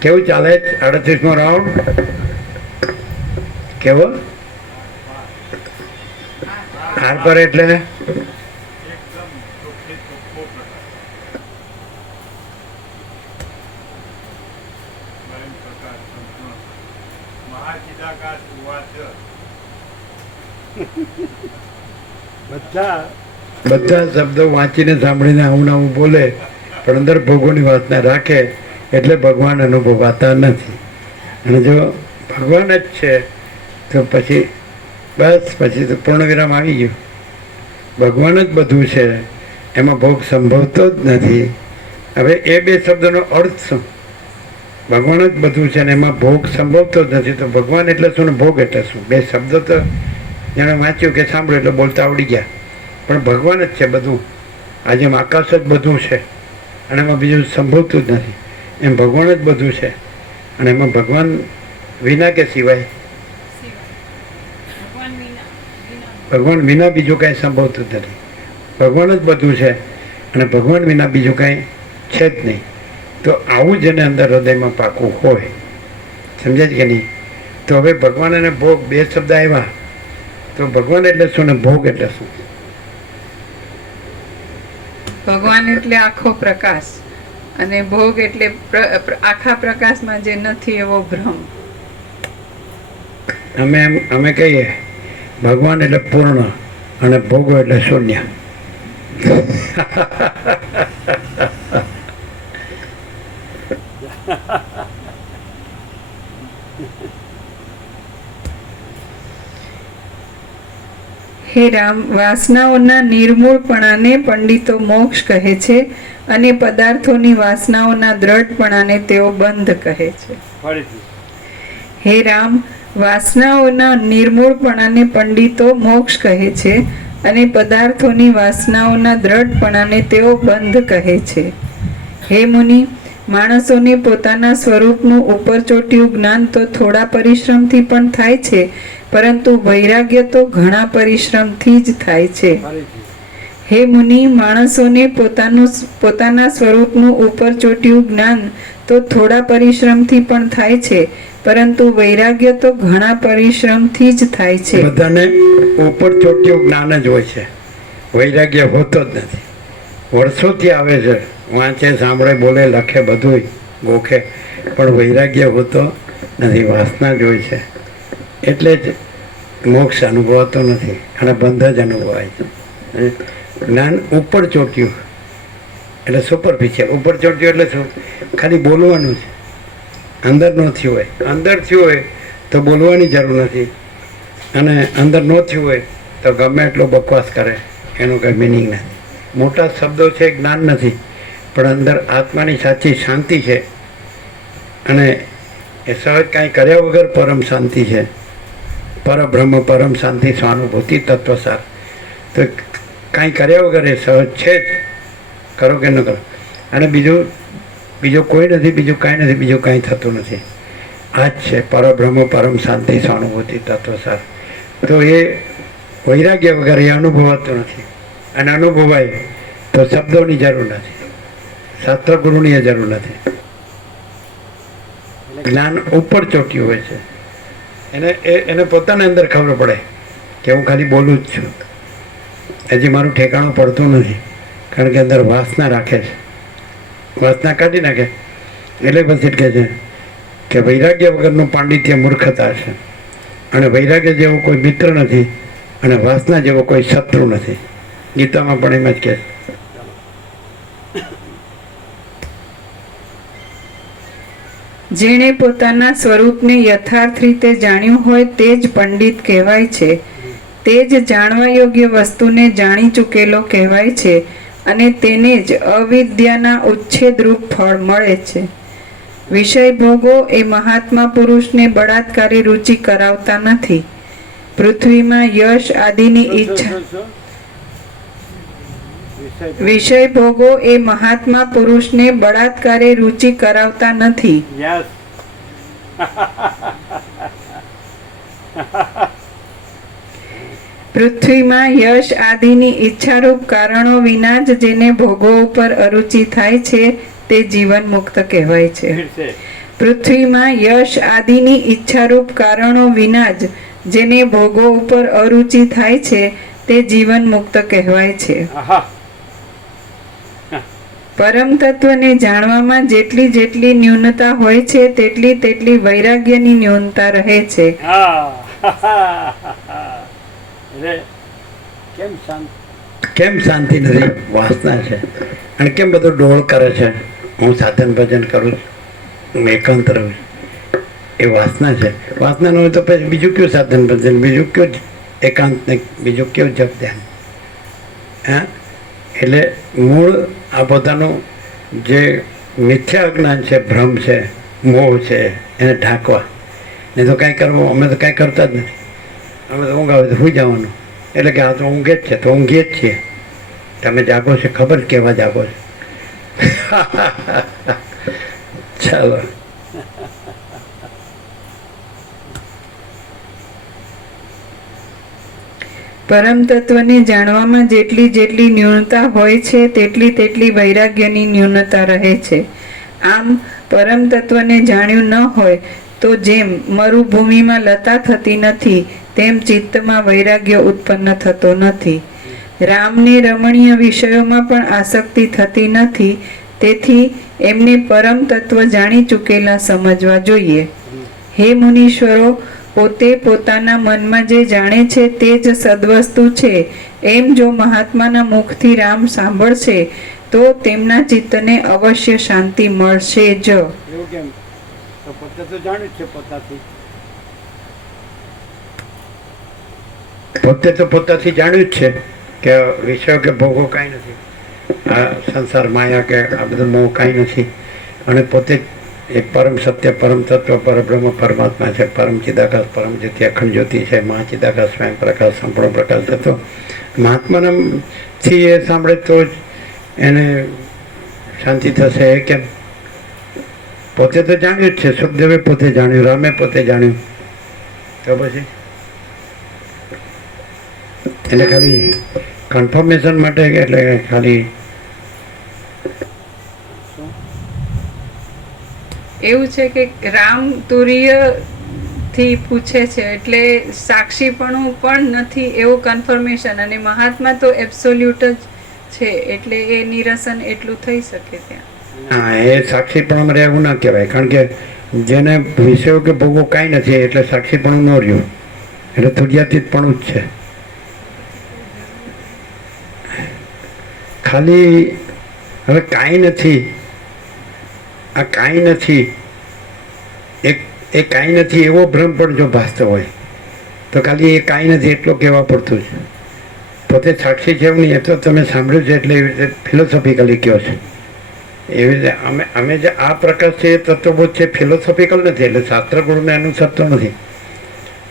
કેવું ચાલે? 38મો રાઉન્ડ કેવો? હાર પર એટલે બધા શબ્દો વાંચીને સાંભળીને આવું આવું બોલે પણ અંદર ભોગોની વાસના રાખે એટલે ભગવાન અનુભવાતા નથી. અને જો ભગવાન જ છે તો પછી બસ પછી તો પૂર્ણ વિરામ આવી ગયું. ભગવાન જ બધું છે, એમાં ભોગ સંભવતો જ નથી. હવે એ બે શબ્દોનો અર્થ શું? ભગવાન જ બધું છે ને એમાં ભોગ સંભવતો જ નથી, તો ભગવાન એટલે શું ને ભોગ એટલે શું? બે શબ્દો તો જેણે વાંચ્યું કે સાંભળ્યું એટલે બોલતા આવડી ગયા, પણ ભગવાન જ છે બધું. આજે આકાશ જ બધું છે અને એમાં બીજું સંભવતું જ નથી. એમ ભગવાન જ બધું છે અને એમાં ભગવાન વિના કે સિવાય? ભગવાન વિના બીજું કાંઈ સંભવતું જ નથી. ભગવાન જ બધું છે અને ભગવાન વિના બીજું કાંઈ છે જ નહીં. તો આવું જેને અંદર હૃદયમાં પાકું હોય, સમજાય કે નહીં? તો હવે ભગવાન અને ભોગ બે શબ્દ આવ્યા તો ભગવાન એટલે શું ને ભોગ એટલે શું? ભગવાન એટલે આખો પ્રકાશ અને ભોગ એટલે આખા પ્રકાશમાં જે નથી એવો ભ્રમ. અમે કહીએ ભગવાન એટલે પૂર્ણ અને ભોગો એટલે શૂન્ય. હે રામ, વાસનાઓના નિર્મૂળપણાને પંડિતો મોક્ષ કહે છે અને પદાર્થોની વાસનાઓના દ્રઢપણાને તેઓ બંધ કહે છે. ફરીથી હે રામ, વાસનાઓના નિર્મૂળપણાને પંડિતો મોક્ષ કહે છે અને પદાર્થોની વાસનાઓના દ્રઢપણાને તેઓ બંધ કહે છે. હે મુનિ, માણસોને પોતાના સ્વરૂપનું ઉપરચોટ્યું જ્ઞાન તો થોડા પરિશ્રમથી પણ થાય છે, પરંતુ વૈરાગ્ય તો ઘણા પરિશ્રમથી જ થાય છે. ફરીથી હે મુનિ, માણસોને પોતાના સ્વરૂપનું ઉપરચોટ્યું જ્ઞાન તો થોડા પરિશ્રમથી પણ થાય છે, પરંતુ વૈરાગ્ય તો ઘણા પરિશ્રમથી જ થાય છે. બધાને ઉપર ચોટ્યું જ્ઞાન જ હોય છે, વૈરાગ્ય હોતો જ નથી. વર્ષોથી આવે છે, વાંચે, સાંભળે, બોલે, લખે, બધું ગોખે, પણ વૈરાગ્ય હોતો નથી, વાસના જ હોય છે. એટલે જ મોક્ષ અનુભવાતો નથી અને બંધ જ અનુભવાય છે. જ્ઞાન ઉપર ચોટ્યું એટલે સુપરફિશિયલ. ઉપર ચોટ્યું એટલે શું? ખાલી બોલવાનું છે, અંદર ન થયું હોય. અંદર થયું હોય તો બોલવાની જરૂર નથી, અને અંદર ન થયું હોય તો ગમે એટલો બકવાસ કરે, એનું કંઈ મિનિંગ નથી. મોટા શબ્દો છે, જ્ઞાન નથી, પણ અંદર આત્માની સાચી શાંતિ છે, અને એ સહજ કાંઈ કર્યા વગર પરમ શાંતિ છે. પરબ્રહ્મ પરમ શાંતિ સ્વાનુભૂતિ તત્વસાર. તો કાંઈ કર્યા વગર એ સહજ છે જ, કરો કે ન કરો. અને બીજું કોઈ નથી, બીજું કાંઈ નથી, બીજું કાંઈ થતું નથી. આ જ છે પરબ્રહ્મ પરમ શાંતિ સ્વાનુભૂતિ તત્વસાર. તો એ વૈરાગ્ય વગર એ અનુભવાતું નથી, અને અનુભવાય તો શબ્દોની જરૂર નથી, શાસ્ત્ર ગુરુની જરૂર નથી. જ્ઞાન ઉપર ચોટ્યું હોય છે, એને પોતાને અંદર ખબર પડે કે હું ખાલી બોલું જ છું, હજી મારું ઠેકાણું પડતું નથી, કારણ કે અંદર વાસના રાખે છે. વાસના કાઢી નાખે એટલે પછી કહે છે કે વૈરાગ્ય વગરનું પાંડિત્ય મૂર્ખતા છે, અને વૈરાગ્ય જેવો કોઈ મિત્ર નથી, અને વાસના જેવો કોઈ શત્રુ નથી. ગીતામાં પણ એમ જ કહે છે. જેણે પોતાના સ્વરૂપને યથાર્થ રીતે જાણ્યું હોય તે જ પંડિત કહેવાય છે. તે જ જાણવા યોગ્ય વસ્તુને જાણી ચૂકેલો કહેવાય છે, અને તેને જ અવિદ્યાના ઉચ્છેદરૂપ ફળ મળે છે. વિષય ભોગો એ મહાત્મા પુરુષને બળાત્કારી રુચિ કરાવતા નથી. પૃથ્વીમાં યશ આદિની ઈચ્છા વિષય ભોગો એ મહાત્મા પુરુષને બળાત્કારે રુચિ કરાવતા નથી. યસ પૃથ્વીમાં યશ આદિની ઈચ્છારૂપ કારણો વિના જ જેને ભોગો ઉપર અરુચિ થાય છે તે જીવન મુક્ત કહેવાય છે. પૃથ્વીમાં યશ આદિની ઈચ્છારૂપ કારણો વિના જ જેને ભોગો ઉપર અરુચિ થાય છે તે જીવન મુક્ત કહેવાય છે. પરમ તત્વને જાણવામાં જેટલી જેટલી ન્યૂનતા હોય છે તેટલી વૈરાગ્યની ન્યૂનતા રહે છે. કેમ શાંતિ નથી? વાસના છે. અને કેમ બધું ડોળ કરે છે? હું સાધન ભજન કરું છું, હું એકાંત રહું છું, એ વાસના છે. વાસના ન હોય તો પછી બીજું કયું સાધન ભજન, બીજું કયું એકાંત ને બીજું કયું જપ ધ્યાન? હા, એટલે મૂળ આ પોતાનું જે મિથ્યા અજ્ઞાન છે, ભ્રમ છે, મોહ છે, એને ઢાંકવા. નહીં તો કાંઈ કરવું, અમે તો કાંઈ કરતા જ નથી. અમે તો ઊંઘ આવે તો સુઈ જવાનું, એટલે કે આ તો ઊંઘે જ છે, તો ઊંઘીએ જ છીએ. તમે જાગો છો, ખબર કેવા જાગો છો. ચાલો. પરમ તત્વને જાણવામાં જેટલી જેટલી ન્યૂનતા હોય છે તેટલી વૈરાગ્યની ન્યૂનતા રહે છે. આમ પરમ તત્વને જાણ્યું ન હોય તો જેમ મરુભૂમિમાં લતા થતી નથી તેમ ચિત્તમાં વૈરાગ્ય ઉત્પન્ન થતો નથી. રામને રમણીય વિષયોમાં પણ આસક્તિ થતી નથી. તેથી એમને પરમ તત્વ જાણી ચૂકેલા સમજવા જોઈએ. હે મુનીશ્વરો, પોતે પોતાના મનમાં જે જાણે છે તે જ સદવસ્તુ છે એમ જો મહાત્માના મુખથી રામ સાંભળશે તો તેમના ચિત્તને અવશ્ય શાંતિ મળશે જ. એવું કેમ? તો પોતે તો જાણ્યું જ છે પોતાથી. પોતે તો પોતાથી જાણ્યું જ છે કે વિષયો કે ભોગો કાંઈ નથી, આ સંસાર માયા કે આ બધું મોહ કાંઈ નથી, અને પોતે જ એક પરમ સત્ય, પરમ તત્વ, પરબ્રહ્મ, પરમાત્મા છે, પરમ ચિદાકાશ, પરમ જ્યોતિ, અખંડ જ્યોતિ છે, મહાચિદાકાશ, સ્વયં પ્રકાશ, સંપૂર્ણ પ્રકાશ છે. તો મહાત્માથી એ સાંભળે તો જ એને શાંતિ થશે. એ કેમ? પોતે તો જાણ્યું જ છે, સુખદેવે પોતે જાણ્યું, રામે પોતે જાણ્યું, તો પછી એટલે ખાલી કન્ફર્મેશન માટે, એટલે ખાલી એવું છે કે રામ તુર્ય થી પૂછે છે એટલે સાક્ષીપણું પણ નથી એવું કન્ફર્મેશન, અને મહાત્મા તો એબ્સોલ્યુટ જ છે એટલે એ નિરસન એટલું થઈ શકે ત્યાં. હા, એ સાક્ષીપણું રહેવું ના કહેવાય, કારણ કે જેને વિષયો કે ભોગો કાંઈ નથી એટલે સાક્ષીપણું ન રહ્યું, એટલે તુર્યાતીતપણું જ છે. ખાલી હવે કાંઈ નથી, આ કાંઈ નથી, એ કાંઈ નથી એવો ભ્રમ પણ જો ભાસતો હોય તો ખાલી એ કાંઈ નથી એટલો કહેવા પડતું છે. પોતે સાક્ષી છે એવું નહીં, એ તો તમે સાંભળ્યું છે એટલે એવી રીતે ફિલોસોફિકલી કહો છો. એવી રીતે અમે જે આ પ્રકાશ છે એ તત્વબોધ છે, ફિલોસોફિકલ નથી, એટલે શાસ્ત્ર ગુરુને અનુસરતો નથી,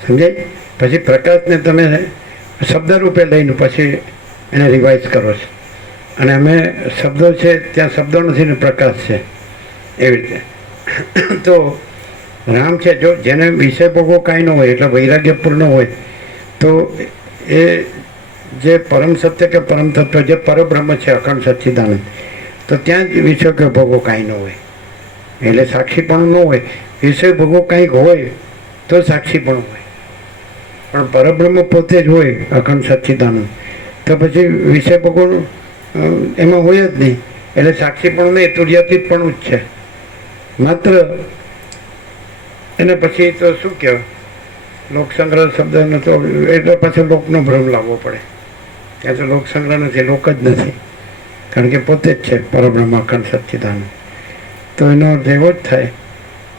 સમજાય? પછી પ્રકાશને તમે શબ્દ રૂપે લઈને પછી એને રિવાઇઝ કરો છો, અને અમે શબ્દો છે ત્યાં શબ્દો નથી ને પ્રકાશ છે, એવી રીતે. તો રામ છે, જો જેને વિષય ભોગવો કાંઈ ન હોય એટલે વૈરાગ્યપૂર્ણ હોય, તો એ જે પરમ સત્ય કે પરમ તત્વ, જે પરબ્રહ્મ છે, અખંડ સચ્ચિદાનંદ, તો ત્યાં જ વિષય કે ભોગવો કાંઈ ન હોય, એટલે સાક્ષીપણું ન હોય. વિષય ભોગવો કાંઈક હોય તો સાક્ષીપણું હોય, પણ પરબ્રહ્મ પોતે જ હોય, અખંડ સચ્ચિદાનંદ, તો પછી વિષય ભોગવનું એમાં હોય જ નહીં, એટલે સાક્ષીપણું નહીં, તુર્યાતીતપણું જ છે માત્ર. એને પછી તો શું કહેવાય, લોકસંગ્રહ શબ્દનો તો એટલે પાછો લોકનો ભ્રમ લાવવો પડે. ત્યાં તો લોકસંગ્રહ નથી, લોક જ નથી, કારણ કે પોતે જ છે પરબ્રહ્મ, અખંડ સચ્ચિદાનંદ. તો એનો અર્થ એવો જ થાય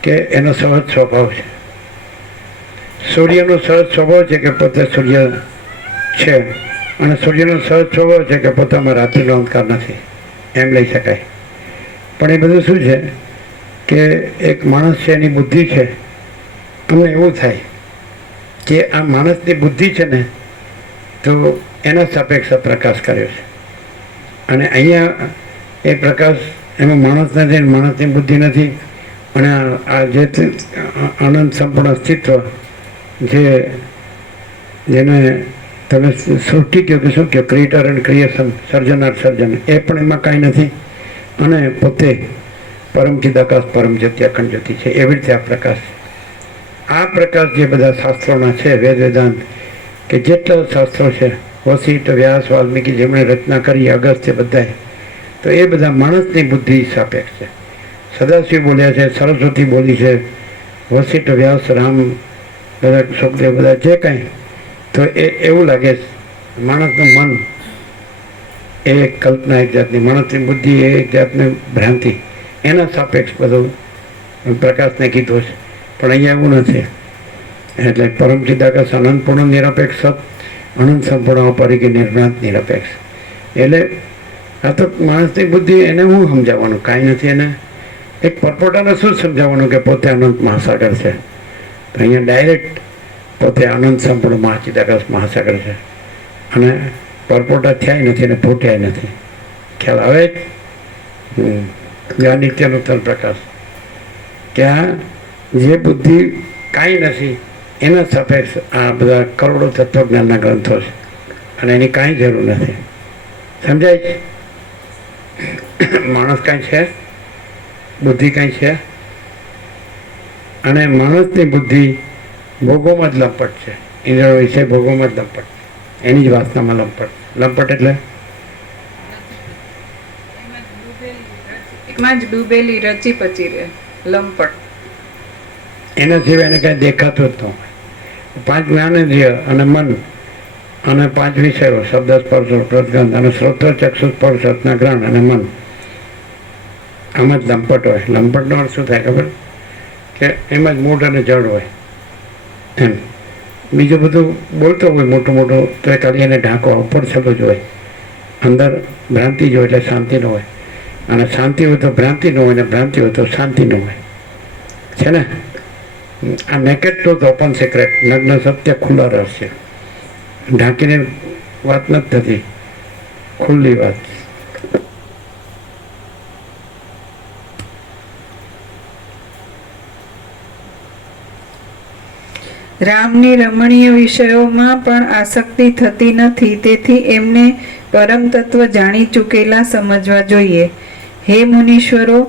કે એનો સહજ સ્વભાવ છે. સૂર્યનો સહજ સ્વભાવ છે કે પોતે સૂર્ય છે, અને સૂર્યનો સહજ સ્વભાવ છે કે પોતામાં રાત્રિનો અંધકાર નથી, એમ લઈ શકાય. પણ એ બધું શું છે કે એક માણસ છે, એની બુદ્ધિ છે. અમને એવું થાય કે આ માણસની બુદ્ધિ છે ને, તો એના સાપેક્ષ પ્રકાશ કર્યો છે, અને અહીંયા એ પ્રકાશ એમાં માણસ નથી, માણસની બુદ્ધિ નથી, અને આ જે આનંદ સંપૂર્ણ અસ્તિત્વ જેને તમે સૃષ્ટિ કહો કે શું કહો, ક્રિએટર એન્ડ ક્રિએશન, સર્જનાર સર્જન, એ પણ એમાં કાંઈ નથી, અને પોતે પરમ ચિદાકાશ, પરમ જ્યોતિ, અખંડ જ્યોતિ છે. એવી રીતે આ પ્રકાશ જે બધા શાસ્ત્રોના છે, વેદ વેદાંત કે જેટલા શાસ્ત્રો છે, વશિષ્ઠ, વ્યાસ, વાલ્મીકી, જેમણે રચના કરી, અગસ્ત્ય, બધાએ, તો એ બધા માણસની બુદ્ધિ સાપેક્ષ છે. સદાશિવ બોલ્યા છે, સરસ્વતી બોલી છે, વશિષ્ઠ, વ્યાસ, રામ, બધા સુખદેવ, બધા જે કાંઈ, તો એ એવું લાગે માણસનું મન એ એક કલ્પના, એક જાતની માણસની બુદ્ધિ એ એક જાતની ભ્રાંતિ, એના સાપેક્ષ બધું પ્રકાશને કીધો છે. પણ અહીંયા એવું નથી. એટલે પરમ ચિદાકાશ, અનંતપૂર્ણ નિરપેક્ષ, અનંત સંપૂર્ણ અપરિગી નિર્ભ્રાંત નિરપેક્ષ. એટલે આ તો માણસની બુદ્ધિ, એને હું સમજાવવાનું કાંઈ નથી. એને એક પરપોટાને શું સમજાવવાનું કે પોતે અનંત મહાસાગર છે, તો અહીંયા ડાયરેક્ટ પોતે અનંત સંપૂર્ણ મહાચિદાકાશ મહાસાગર છે, અને પરપોટા થયા નથી અને ફૂટ્યા નથી. ખ્યાલ આવે જ નિત્ય નૂતન પ્રકાશ, કે આ જે બુદ્ધિ કાંઈ નથી એના સાપેક્ષ આ બધા કરોડો તત્વજ્ઞાનના ગ્રંથો છે, અને એની કાંઈ જરૂર નથી. સમજાય છે? માણસ કાંઈ છે, બુદ્ધિ કાંઈ છે, અને માણસની બુદ્ધિ ભોગોમાં જ લંપટ છે, ઇન્દ્રિયો વિશે ભોગોમાં જ લંપટ, એની જ વાસનામાં લંપટ. લંપટ એટલે એમાં જ ડૂબેલી રચી પચી રહે, લંપટ. એના સિવાય એને કાંઈ દેખાતું જ ન હોય. પાંચ જ્ઞાનેન્દ્રિય અને મન અને પાંચ વિષયો શબ્દ સ્પર્શ પ્રતગંધ અને શ્રોત્ર ચક્ષુ સ્પર્શ રત્ના ગ્રહણ અને મન આમાં જ લંપટ હોય. લંપટનો અર્થ શું થાય ખબર? કે એમાં જ મૂળ અને જડ હોય એમ. બીજું બધું બોલતો હોય મોટું મોટું તો એ ખાલી એને ઢાંકવા ઉપર છલો જ હોય. અંદર ભ્રાંતિ જ હોય એટલે શાંતિ ન હોય. અને શાંતિ હોય તો ભ્રાંતિ ન હોય ને ભ્રાંતિ હોય તો શાંતિ ન હોય. છે ને? આ નેકેડ ટ્રુથ ઓપન સિક્રેટ, નગ્ન સત્ય ખુલ્લા રહસ્ય. ઢાંકીને વાત નથી થતી, ખુલ્લી વાત. રામની રમણીય વિષયોમાં પણ આસક્તિ થતી નથી, તેથી એમને પરમ તત્વ જાણી ચૂકેલા સમજવા જોઈએ. હે મુનીશ્વરો,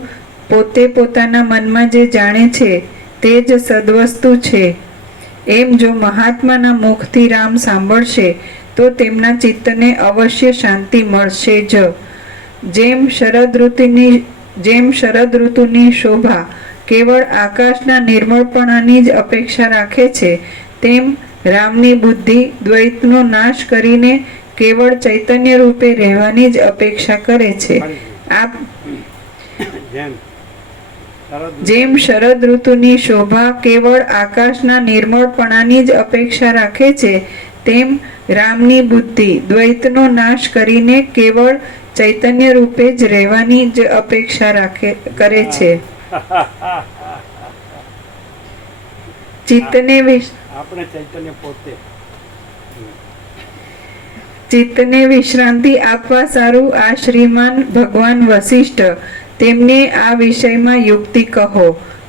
પોતે પોતાના મનમાં જે જાણે છે તે જ સદવસ્તુ છે એમ જો મહાત્માના મુખથી રામ સાંભળશે તો તેમના ચિત્તને અવશ્ય શાંતિ મળશે જ. જેમ શરદ ઋતુની શોભા કેવળ આકાશના નિર્મળપણાની જ અપેક્ષા રાખે છે, તેમ રામની બુદ્ધિ દ્વૈતનો નાશ કરીને કેવળ ચૈતન્ય રૂપે રહેવાની જ અપેક્ષા કરે છે. જેમ શરદ ઋતુની શોભા કેવળ આકાશના નિર્મળપણાની જ અપેક્ષા રાખે છે, તેમ રામની બુદ્ધિ દ્વૈતનો નાશ કરીને કેવળ ચૈતન્ય રૂપે જ રહેવાની જ અપેક્ષા કરે છે. ચિત્તને વિશ્રાંતિ આપવા સારું આ શ્રીમાન ભગવાન વશિષ્ઠ, તેમને આ વિષયમાં યુક્તિ કહો.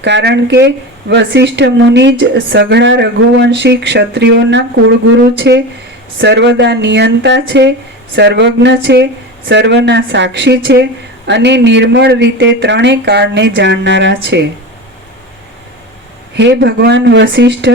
કારણ કે વશિષ્ઠ મુનિ જ સઘળા રઘુવંશી ક્ષત્રિયોના કુળગુરુ છે, સર્વદા નિયંતા છે, સર્વજ્ઞ છે, સર્વના સાક્ષી છે અને નિર્મળ રીતે ત્રણેય કાળને જાણનારા છે. હે ભગવાન વશિષ્ઠ,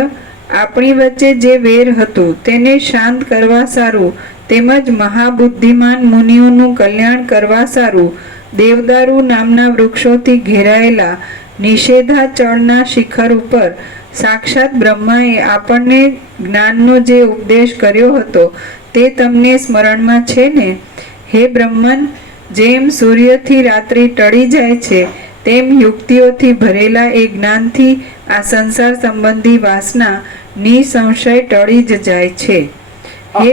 આપણી વચ્ચે જે વેર હતું તેને શાંત કરવા સારું, તેમજ મહાબુદ્ધિમાન મુનિઓનું કલ્યાણ કરવા સારું દેવદારુ નામના વૃક્ષોથી ઘેરાયેલા નિષેધાચળના શિખર ઉપર સાક્ષાત બ્રહ્માએ આપણને જ્ઞાનનો જે ઉપદેશ કર્યો હતો તે તમને સ્મરણમાં છે ને? હે બ્રહ્મન, જેમ સૂર્યથી રાત્રિ ટળી જાય છે તેમ યુક્તિઓથી ભરેલા એ જ્ઞાનથી આ સંસાર સંબંધી વાસના નિસંશય ટળી જ જાય છે. હે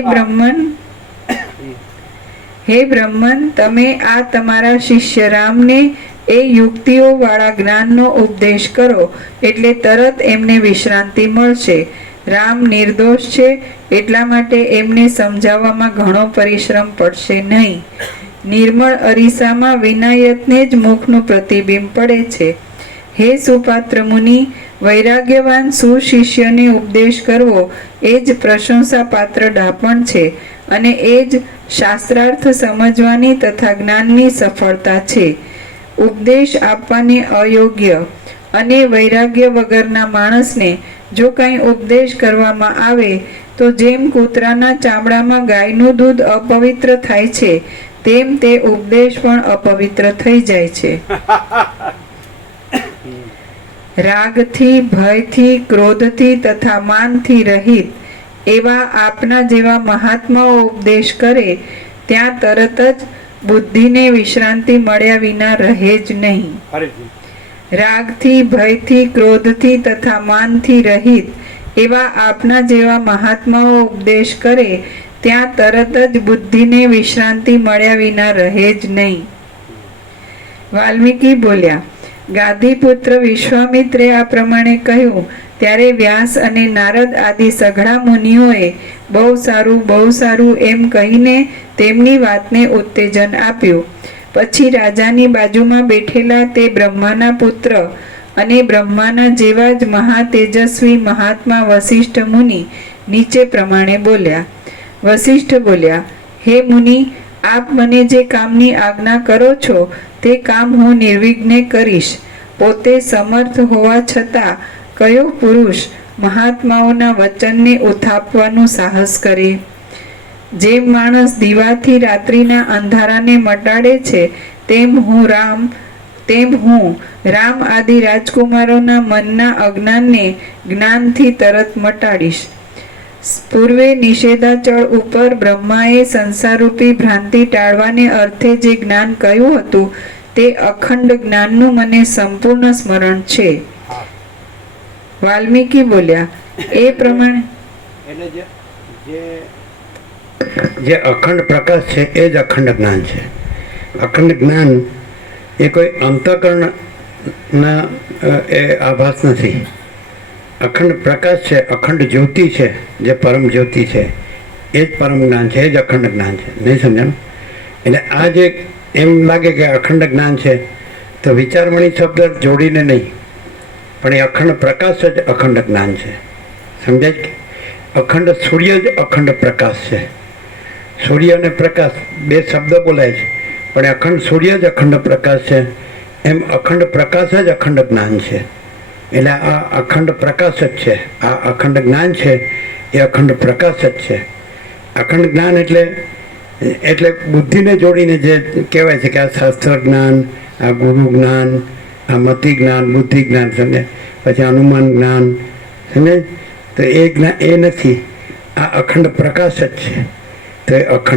બ્રહ્મન, તમે આ તમારા શિષ્ય રામને એ યુક્તિઓ વાળા જ્ઞાનનો ઉપદેશ કરો એટલે તરત એમને વિશ્રાંતિ મળશે. રામ નિર્દોષ છે એટલા માટે એમને સમજાવવામાં ઘણો પરિશ્રમ પડશે નહીં. નિર્મળ અરીસામાં વિનાયતને જ મુખનું પ્રતિબિંબ પડે છે. હે સુપાત્ર મુનિ, વૈરાગ્યવાન સુશિષ્યને ઉપદેશ કરવો એ જ પ્રશંસા પાત્ર ડાપણ છે અને એ જ શાસ્ત્રાર્થ સમજવાની તથા જ્ઞાનની સફળતા છે. ઉપદેશ આપવાને અયોગ્ય અને વૈરાગ્ય વગરના માણસને જો કંઈ ઉપદેશ કરવામાં આવે તો જેમ કૂતરાના ચામડામાં ગાયનું દૂધ અપવિત્ર થાય છે, તેમ તે ઉપદેશ પણ અપવિત્ર થઈ જાય છે. રાગથી, ભયથી, ક્રોધથી તથા માનથી રહિત એવા આપના જેવા મહાત્માઓ ઉપદેશ કરે ત્યાં તરત જ બુદ્ધિને વિશ્રાંતિ મળ્યા વિના રહે જ નહીં. રાગથી, ભયથી, ક્રોધથી તથા માનથી રહિત એવા આપના જેવા મહાત્માઓ ઉપદેશ કરે ત્યાં તરત જ બુદ્ધિને વિશ્રાંતિ મળ્યા વિના રહે જ નહીં. વાલ્મીકી બોલ્યા, ગાદીપુત્ર વિશ્વામિત્રે આ પ્રમાણે કહ્યું ત્યારે વ્યાસ અને નારદ આદિ સઘળા મુનિઓએ બહુ સારું એમ કહીને તેમની વાતને ઉત્તેજન આપ્યું. પછી રાજાની બાજુમાં બેઠેલા તે બ્રહ્માના પુત્ર અને બ્રહ્માના જેવા જ મહાતેજસ્વી મહાત્મા વશિષ્ઠ મુનિ નીચે પ્રમાણે બોલ્યા. વશિષ્ઠ બોલ્યા, હે મુનિ, આપ મને જે કામની આજ્ઞા કરો છો તે કામ હું નિર્વિઘ્ને કરીશ. પોતે સમર્થ હોવા છતાં કયો પુરુષ મહાત્માઓના વચનને ઉથાપવાનું સાહસ કરે? જેમ માણસ દીવાથી રાત્રિના અંધારાને મટાડે છે તેમ હું રામ આદિ રાજકુમારોના મનના અજ્ઞાનને જ્ઞાનથી તરત મટાડીશ. પૂર્વે નિષેધાચળ ઉપર બ્રહ્માએ સંસારરૂપી ભ્રાંતિ ટાળવાને અર્થે જે જ્ઞાન કહ્યું હતું તે અખંડ જ્ઞાનનું મને સંપૂર્ણ સ્મરણ છે. વાલ્મીકી બોલ્યા, એ પ્રમાણે એટલે જે અખંડ પ્રકાશ છે એ જ અખંડ જ્ઞાન છે. અખંડ જ્ઞાન એ કોઈ અંતઃકરણના એ આભાસ નથી. અખંડ પ્રકાશ છે, અખંડ જ્યોતિ છે, જે પરમ જ્યોતિ છે એ જ પરમ જ્ઞાન છે, એ જ અખંડ જ્ઞાન છે. નહીં સમજાણું? એટલે આ જે એમ લાગે કે અખંડ જ્ઞાન છે તો વિચારમણી શબ્દ જોડીને નહીં, પણ એ અખંડ પ્રકાશ જ અખંડ જ્ઞાન છે. સમજાય કે અખંડ સૂર્ય જ અખંડ પ્રકાશ છે. સૂર્ય અને પ્રકાશ બે શબ્દ બોલાય છે, પણ અખંડ સૂર્ય જ અખંડ પ્રકાશ છે. એમ અખંડ પ્રકાશ જ અખંડ જ્ઞાન છે. એટલે આ અખંડ પ્રકાશ જ છે. આ અખંડ જ્ઞાન છે એ અખંડ પ્રકાશ જ છે. અખંડ જ્ઞાન એટલે બુદ્ધિને જોડીને જે કહેવાય છે કે આ શાસ્ત્ર જ્ઞાન, આ ગુરુ જ્ઞાન, આ મતિ જ્ઞાન, બુદ્ધિ જ્ઞાન, સમજે, પછી અનુમાન જ્ઞાન, સમજે, તો એ જ્ઞાન એ નથી. આ અખંડ પ્રકાશ જ છે. તો એ અખંડ